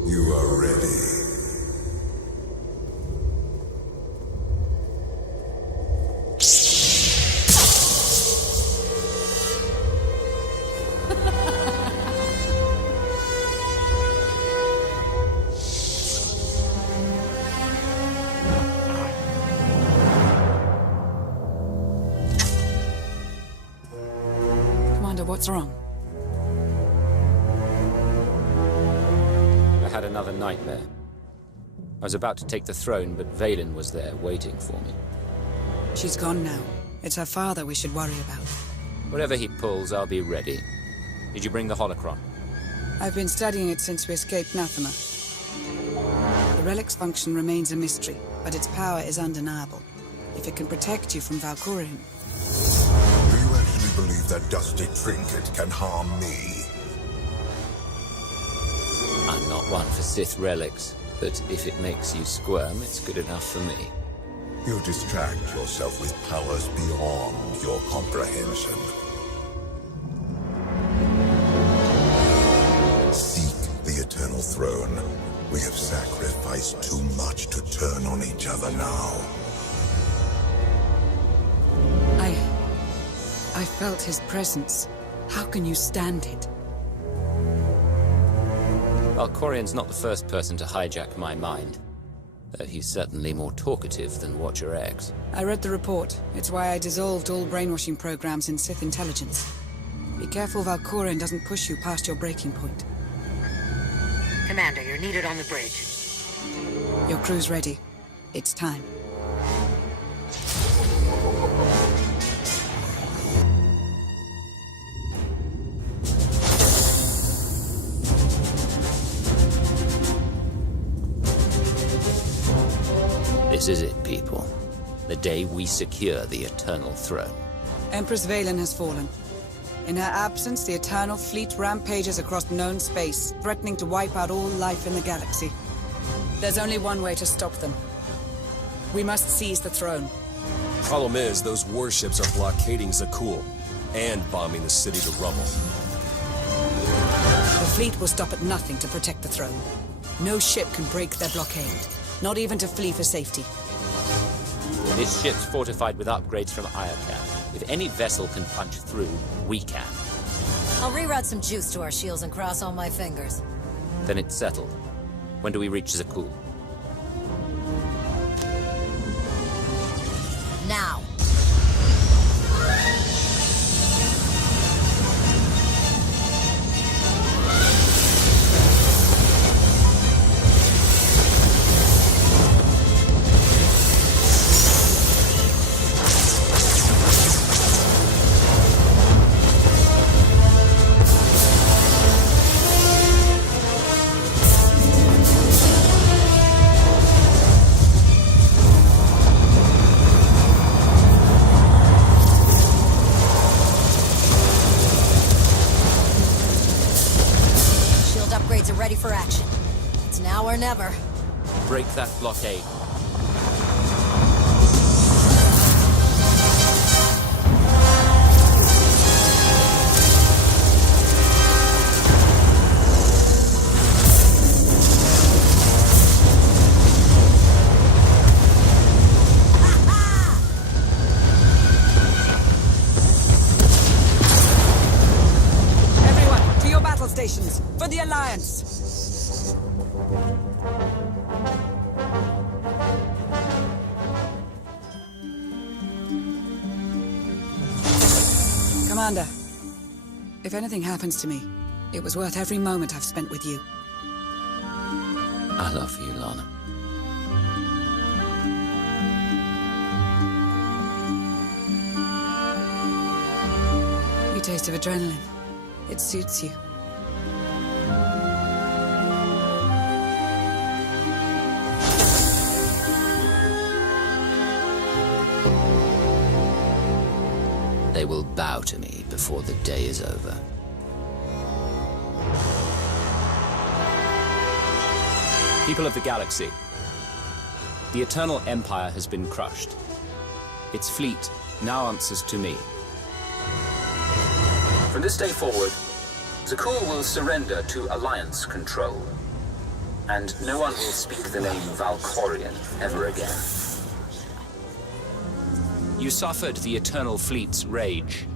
You are ready. Commander, what's wrong? I had another nightmare. I was about to take the throne, but Valen was there, waiting for me. She's gone now. It's her father we should worry about. Whatever he pulls, I'll be ready. Did you bring the holocron? I've been studying it since we escaped Nathema. The relic's function remains a mystery, but its power is undeniable. If it can protect you from Valkorion. Do you actually believe that dusty trinket can harm me? I'm not one for Sith relics, but if it makes you squirm, it's good enough for me. You distract yourself with powers beyond your comprehension. Seek the Eternal Throne. We have sacrificed too much to turn on each other now. I felt his presence. How can you stand it? Valkorian's not the first person to hijack my mind, though he's certainly more talkative than Watcher X. I read the report. It's why I dissolved all brainwashing programs in Sith intelligence. Be careful Valkorian doesn't push you past your breaking point. Commander, you're needed on the bridge. Your crew's ready. It's time. This is it, people. The day we secure the Eternal Throne. Empress Valen has fallen. In her absence, the Eternal Fleet rampages across known space, threatening to wipe out all life in the galaxy. There's only one way to stop them. We must seize the throne. Problem is, those warships are blockading Zakuul and bombing the city to rubble. The fleet will stop at nothing to protect the throne. No ship can break their blockade, not even to flee for safety. This ship's fortified with upgrades from Iokath. If any vessel can punch through, we can. I'll reroute some juice to our shields and cross all my fingers. Then it's settled. When do we reach Zakuul? Now. Ready for action. It's now or never. Break that blockade. Everyone, to your battle stations, for the Alliance! Commander, if anything happens to me, it was worth every moment I've spent with you. I love you, Lana. You taste of adrenaline. It suits you. They will bow to me before the day is over. People of the galaxy, the Eternal Empire has been crushed. Its fleet now answers to me. From this day forward, Zakuul will surrender to Alliance control, and no one will speak the name Valkorian ever again. You suffered the Eternal Fleet's rage,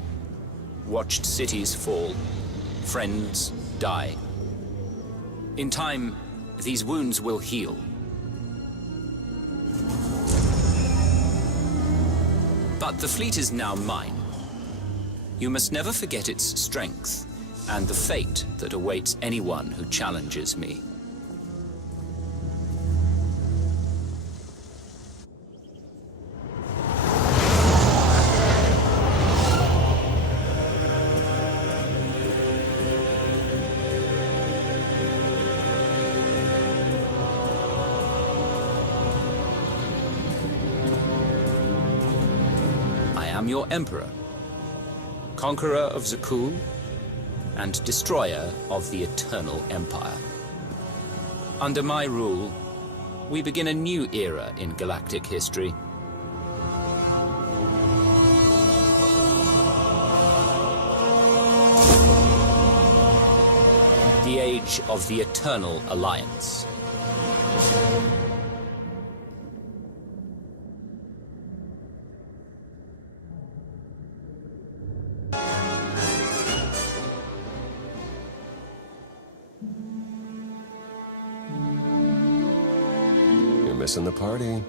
watched cities fall, friends die. In time, these wounds will heal. But the fleet is now mine. You must never forget its strength and the fate that awaits anyone who challenges me. I am your Emperor, conqueror of Zakuul, and destroyer of the Eternal Empire. Under my rule, we begin a new era in galactic history. The age of the Eternal Alliance. missing the party.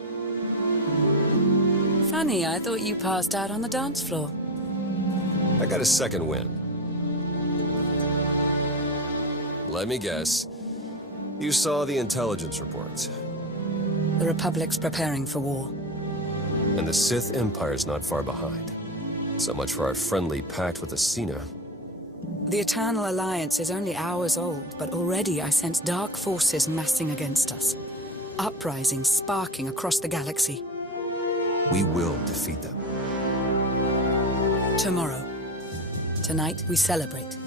Funny, I thought you passed out on the dance floor. I got a second wind. Let me guess. You saw the intelligence reports. The Republic's preparing for war. And the Sith Empire's not far behind. So much for our friendly pact with the Cena. The Eternal Alliance is only hours old, but already I sense dark forces massing against us. Uprisings sparking across the galaxy. We will defeat them. Tomorrow. Tonight, we celebrate.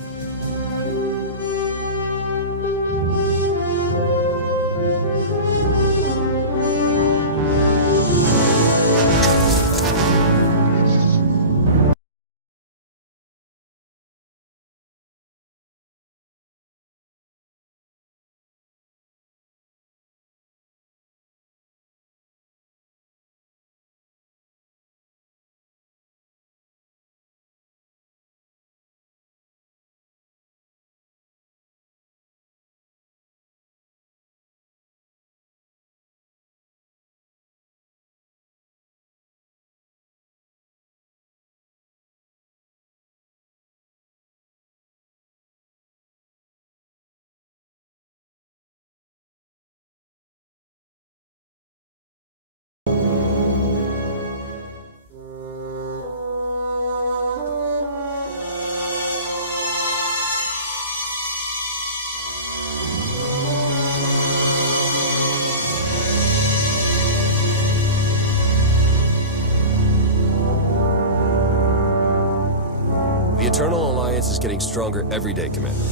The Eternal Alliance is getting stronger every day, Commander.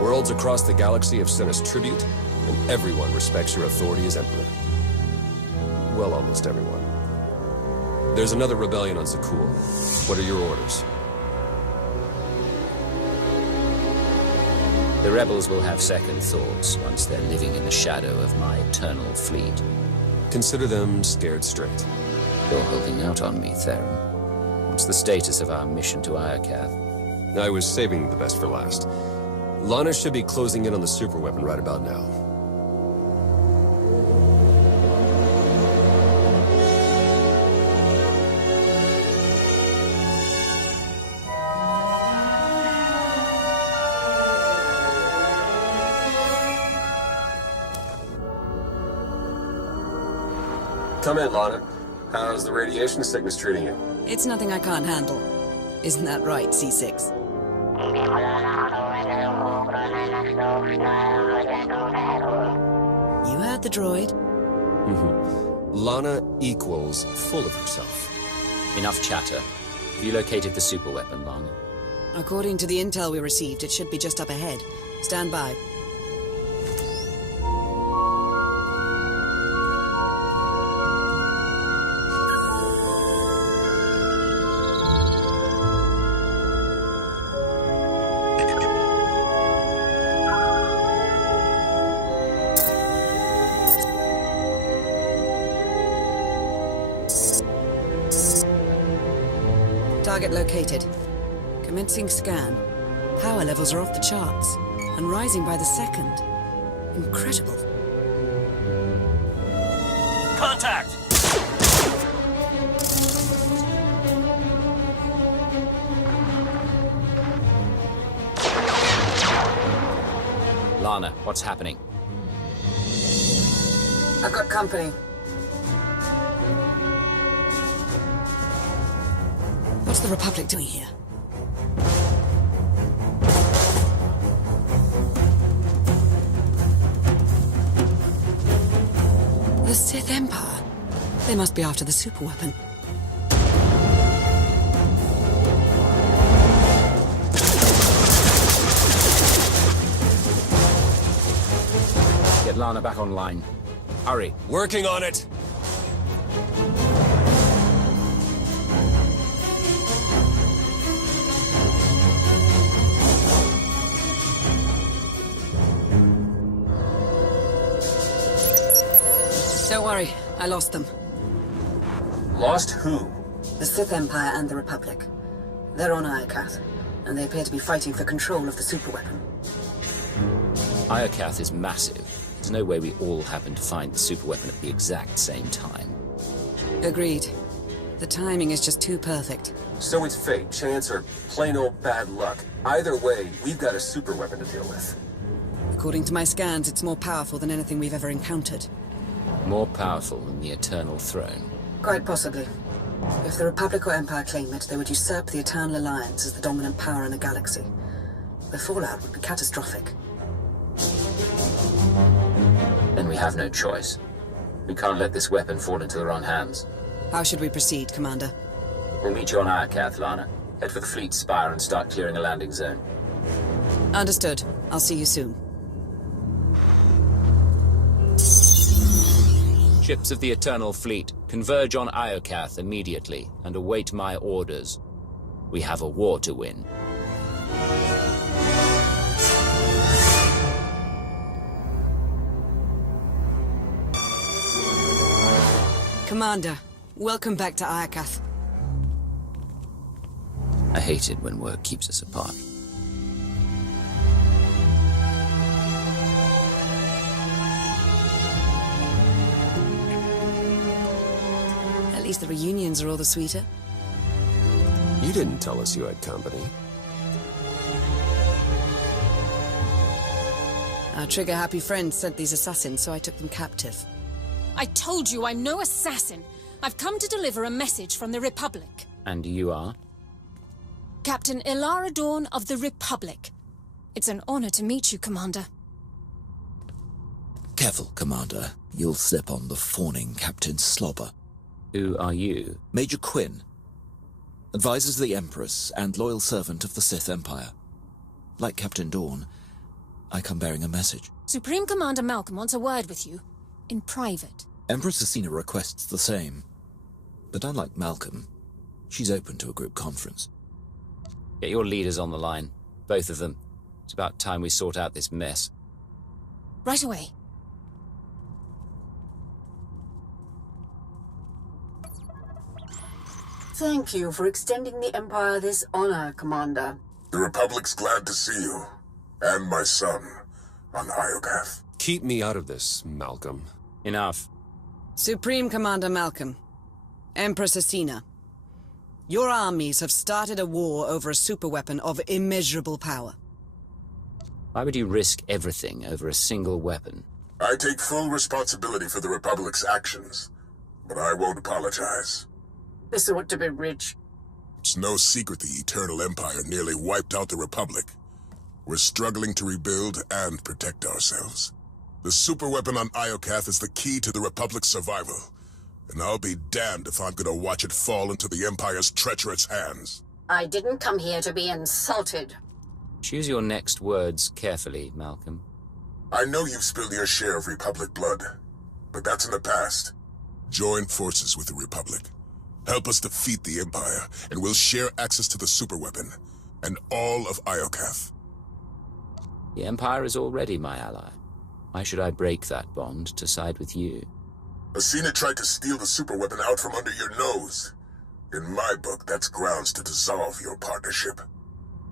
Worlds across the galaxy have sent us tribute, and everyone respects your authority as Emperor. Well, almost everyone. There's another rebellion on Zakuul. What are your orders? The rebels will have second thoughts once they're living in the shadow of my eternal fleet. Consider them scared straight. You're holding out on me, Theron. What's the status of our mission to Iokath? I was saving the best for last. Lana should be closing in on the superweapon right about now. Come in, Lana. How's the radiation sickness treating you? It's nothing I can't handle. Isn't that right, C6? You heard the droid. Lana equals full of herself. Enough chatter. Have you located the superweapon, Lana? According to the intel we received, it should be just up ahead. Stand by. Target located. Commencing scan. Power levels are off the charts, and rising by the second. Incredible. Contact! Lana, what's happening? I've got company. What's the Republic doing here? The Sith Empire. They must be after the superweapon. Get Lana back online. Hurry. Working on it! Don't worry, I lost them. Lost who? The Sith Empire and the Republic. They're on Iokath, and they appear to be fighting for control of the superweapon. Iokath is massive. There's no way we all happen to find the superweapon at the exact same time. Agreed. The timing is just too perfect. So it's fate, chance, or plain old bad luck. Either way, we've got a superweapon to deal with. According to my scans, it's more powerful than anything we've ever encountered. More powerful than the Eternal Throne. Quite possibly. If the Republic or Empire claim it, they would usurp the Eternal Alliance as the dominant power in the galaxy. The fallout would be catastrophic. Then we have no choice. We can't let this weapon fall into the wrong hands. How should we proceed, Commander? We'll meet you on Iokath, Lana. Head for the fleet spire and start clearing a landing zone. Understood. I'll see you soon. Ships of the Eternal Fleet, converge on Iokath immediately and await my orders. We have a war to win. Commander, welcome back to Iokath. I hate it when work keeps us apart. At least the reunions are all the sweeter. You didn't tell us you had company. Our trigger-happy friends sent these assassins, so I took them captive. I told you I'm no assassin. I've come to deliver a message from the Republic. And you are? Captain Ilara Dawn of the Republic. It's an honor to meet you, Commander. Careful, Commander. You'll slip on the fawning Captain Slobber. Who are you? Major Quinn. Advisors of the Empress and loyal servant of the Sith Empire. Like Captain Dawn, I come bearing a message. Supreme Commander Malcolm wants a word with you. In private. Empress Asina requests the same. But unlike Malcolm, she's open to a group conference. Get your leaders on the line. Both of them. It's about time we sort out this mess. Right away. Thank you for extending the Empire this honor, Commander. The Republic's glad to see you. And my son, on Iokath. Keep me out of this, Malcolm. Enough. Supreme Commander Malcolm. Empress Asina. Your armies have started a war over a superweapon of immeasurable power. Why would you risk everything over a single weapon? I take full responsibility for the Republic's actions, but I won't apologize. This ought to be rich. It's no secret the Eternal Empire nearly wiped out the Republic. We're struggling to rebuild and protect ourselves. The superweapon on Iokath is the key to the Republic's survival, and I'll be damned if I'm gonna watch it fall into the Empire's treacherous hands. I didn't come here to be insulted. Choose your next words carefully, Malcolm. I know you've spilled your share of Republic blood, but that's in the past. Join forces with the Republic. Help us defeat the Empire, and we'll share access to the superweapon, and all of Iokath. The Empire is already my ally. Why should I break that bond to side with you? Asina tried to steal the superweapon out from under your nose. In my book, that's grounds to dissolve your partnership.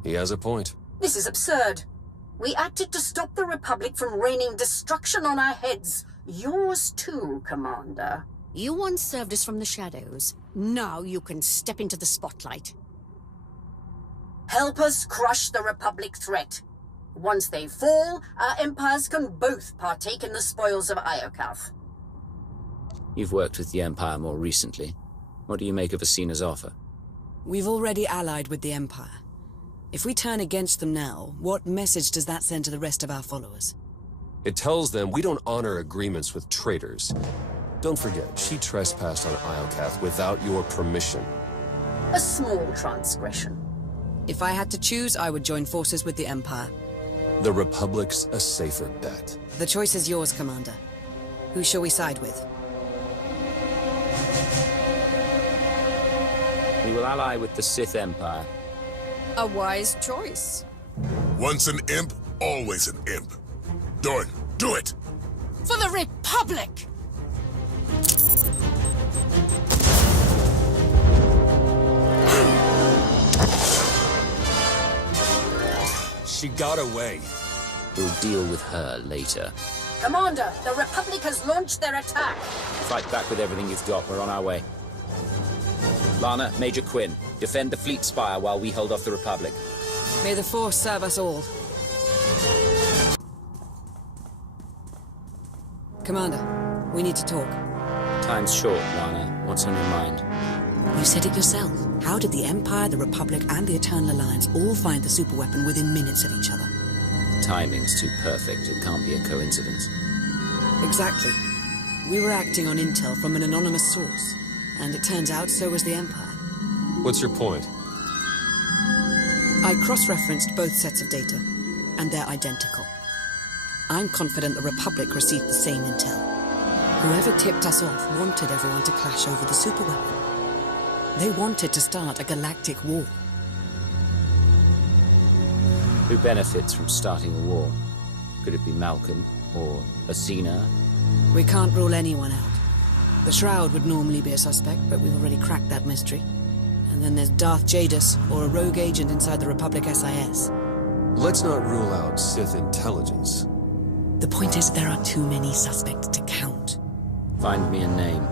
He has a point. This is absurd. We acted to stop the Republic from raining destruction on our heads. Yours too, Commander. You once served us from the shadows. Now you can step into the spotlight. Help us crush the Republic threat. Once they fall, our empires can both partake in the spoils of Iokath. You've worked with the Empire more recently. What do you make of Asina's offer? We've already allied with the Empire. If we turn against them now, what message does that send to the rest of our followers? It tells them we don't honor agreements with traitors. Don't forget, she trespassed on Iokath without your permission. A small transgression. If I had to choose, I would join forces with the Empire. The Republic's a safer bet. The choice is yours, Commander. Who shall we side with? We will ally with the Sith Empire. A wise choice. Once an imp, always an imp. Dorn, do it! For the Republic! She got away. We'll deal with her later. Commander, the Republic has launched their attack. Fight back with everything you've got. We're on our way. Lana, Major Quinn, defend the fleet spire while we hold off the Republic. May the Force serve us all. Commander, we need to talk. Time's short, Lana. What's on your mind? You said it yourself. How did the Empire, the Republic, and the Eternal Alliance all find the superweapon within minutes of each other? Timing's too perfect. It can't be a coincidence. Exactly. We were acting on intel from an anonymous source, and it turns out so was the Empire. What's your point? I cross-referenced both sets of data, and they're identical. I'm confident the Republic received the same intel. Whoever tipped us off wanted everyone to clash over the superweapon. They wanted to start a galactic war. Who benefits from starting a war? Could it be Malcolm or Athena? We can't rule anyone out. The Shroud would normally be a suspect, but we've already cracked that mystery. And then there's Darth Jadis, or a rogue agent inside the Republic SIS. Let's not rule out Sith intelligence. The point is, there are too many suspects to count. Find me a name.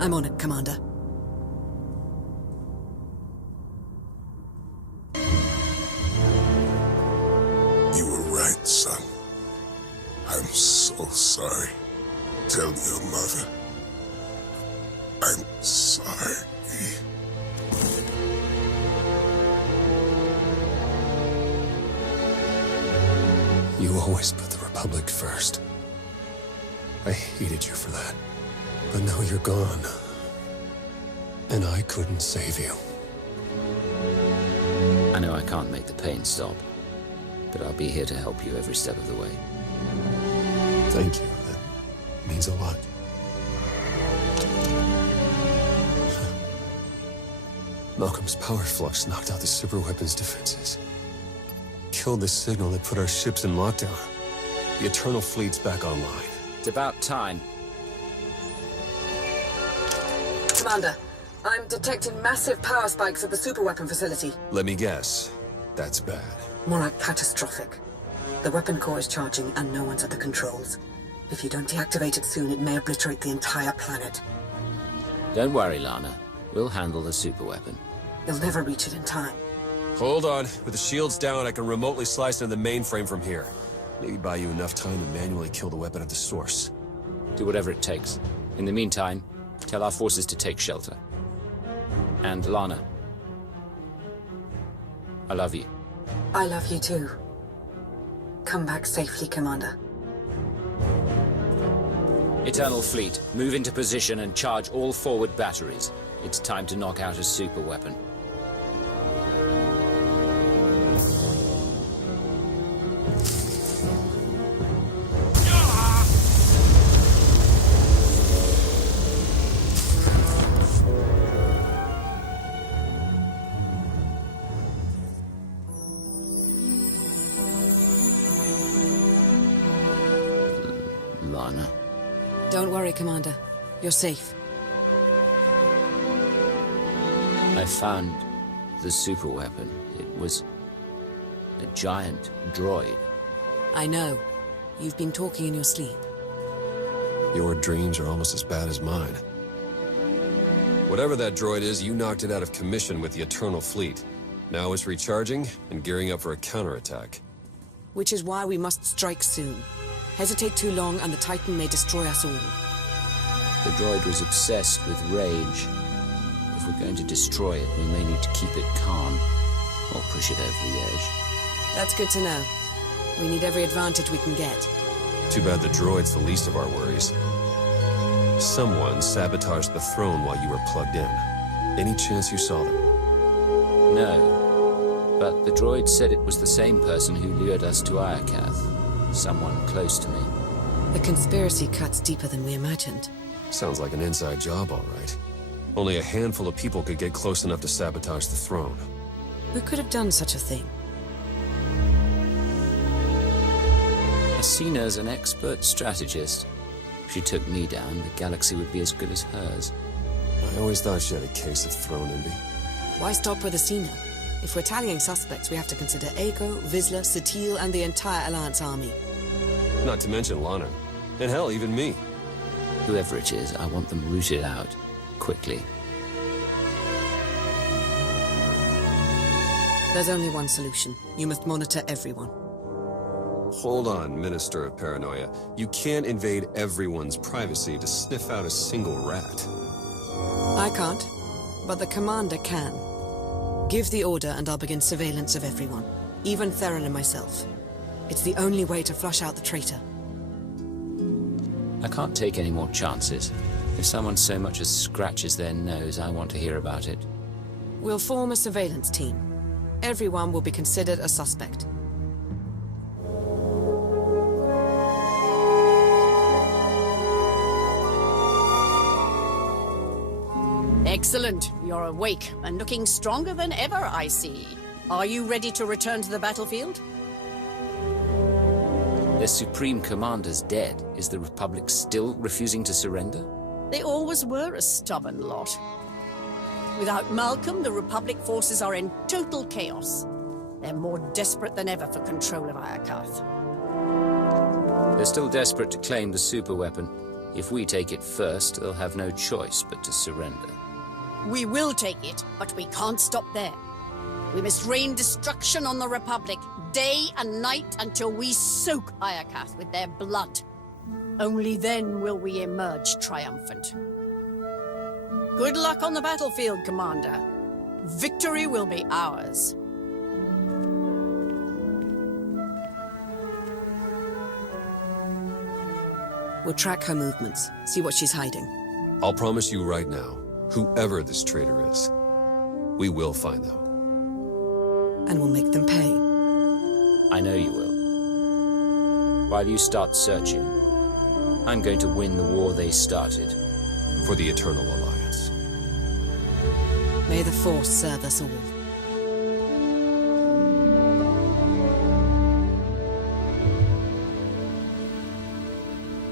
I'm on it, Commander. You were right, son. I'm so sorry. Tell your mother. I'm sorry. You always put the Republic first. I hated you for that. But now you're gone. And I couldn't save you. I know I can't make the pain stop, but I'll be here to help you every step of the way. Thank you. That means a lot. Malcolm's power flux knocked out the superweapon's defenses. Killed the signal that put our ships in lockdown. The Eternal Fleet's back online. It's about time. Commander, I'm detecting massive power spikes at the superweapon facility. Let me guess. That's bad. More like catastrophic. The weapon core is charging and no one's at the controls. If you don't deactivate it soon, it may obliterate the entire planet. Don't worry, Lana. We'll handle the superweapon. You'll never reach it in time. Hold on. With the shields down, I can remotely slice into the mainframe from here. Maybe buy you enough time to manually kill the weapon at the source. Do whatever it takes. In the meantime, tell our forces to take shelter. And Lana, I love you. I love you too. Come back safely, Commander. Eternal Fleet, move into position and charge all forward batteries. It's time to knock out a superweapon. Lana. Don't worry, Commander. You're safe. I found the superweapon. It was a giant droid. I know. You've been talking in your sleep. Your dreams are almost as bad as mine. Whatever that droid is, you knocked it out of commission with the Eternal Fleet. Now it's recharging and gearing up for a counterattack. Which is why we must strike soon. Hesitate too long and the Titan may destroy us all. The droid was obsessed with rage. If we're going to destroy it, we may need to keep it calm, or push it over the edge. That's good to know. We need every advantage we can get. Too bad the droid's the least of our worries. Someone sabotaged the throne while you were plugged in. Any chance you saw them? No, but the droid said it was the same person who lured us to Iokath. Someone close to me. The conspiracy cuts deeper than we imagined. Sounds like an inside job, all right. Only a handful of people could get close enough to sabotage the throne. Who could have done such a thing? Athena's an expert strategist. If she took me down, the galaxy would be as good as hers. I always thought she had a case of throne envy. Why stop with Athena? If we're tallying suspects, we have to consider Eiko, Vizsla, Satil, and the entire Alliance army. Not to mention Lana. And hell, even me. Whoever it is, I want them rooted out. Quickly. There's only one solution. You must monitor everyone. Hold on, Minister of Paranoia. You can't invade everyone's privacy to sniff out a single rat. I can't, but the commander can. Give the order and I'll begin surveillance of everyone. Even Theron and myself. It's the only way to flush out the traitor. I can't take any more chances. If someone so much as scratches their nose, I want to hear about it. We'll form a surveillance team. Everyone will be considered a suspect. Excellent. You're awake and looking stronger than ever, I see. Are you ready to return to the battlefield? Their supreme commander's dead. Is the Republic still refusing to surrender? They always were a stubborn lot. Without Malcolm, the Republic forces are in total chaos. They're more desperate than ever for control of Iokath. They're still desperate to claim the superweapon. If we take it first, they'll have no choice but to surrender. We will take it, but we can't stop there. We must rain destruction on the Republic, day and night, until we soak Iokath with their blood. Only then will we emerge triumphant. Good luck on the battlefield, Commander. Victory will be ours. We'll track her movements, see what she's hiding. I'll promise you right now, whoever this traitor is, we will find them. And we'll make them pay. I know you will. While you start searching, I'm going to win the war they started. For the Eternal Alliance. May the Force serve us all.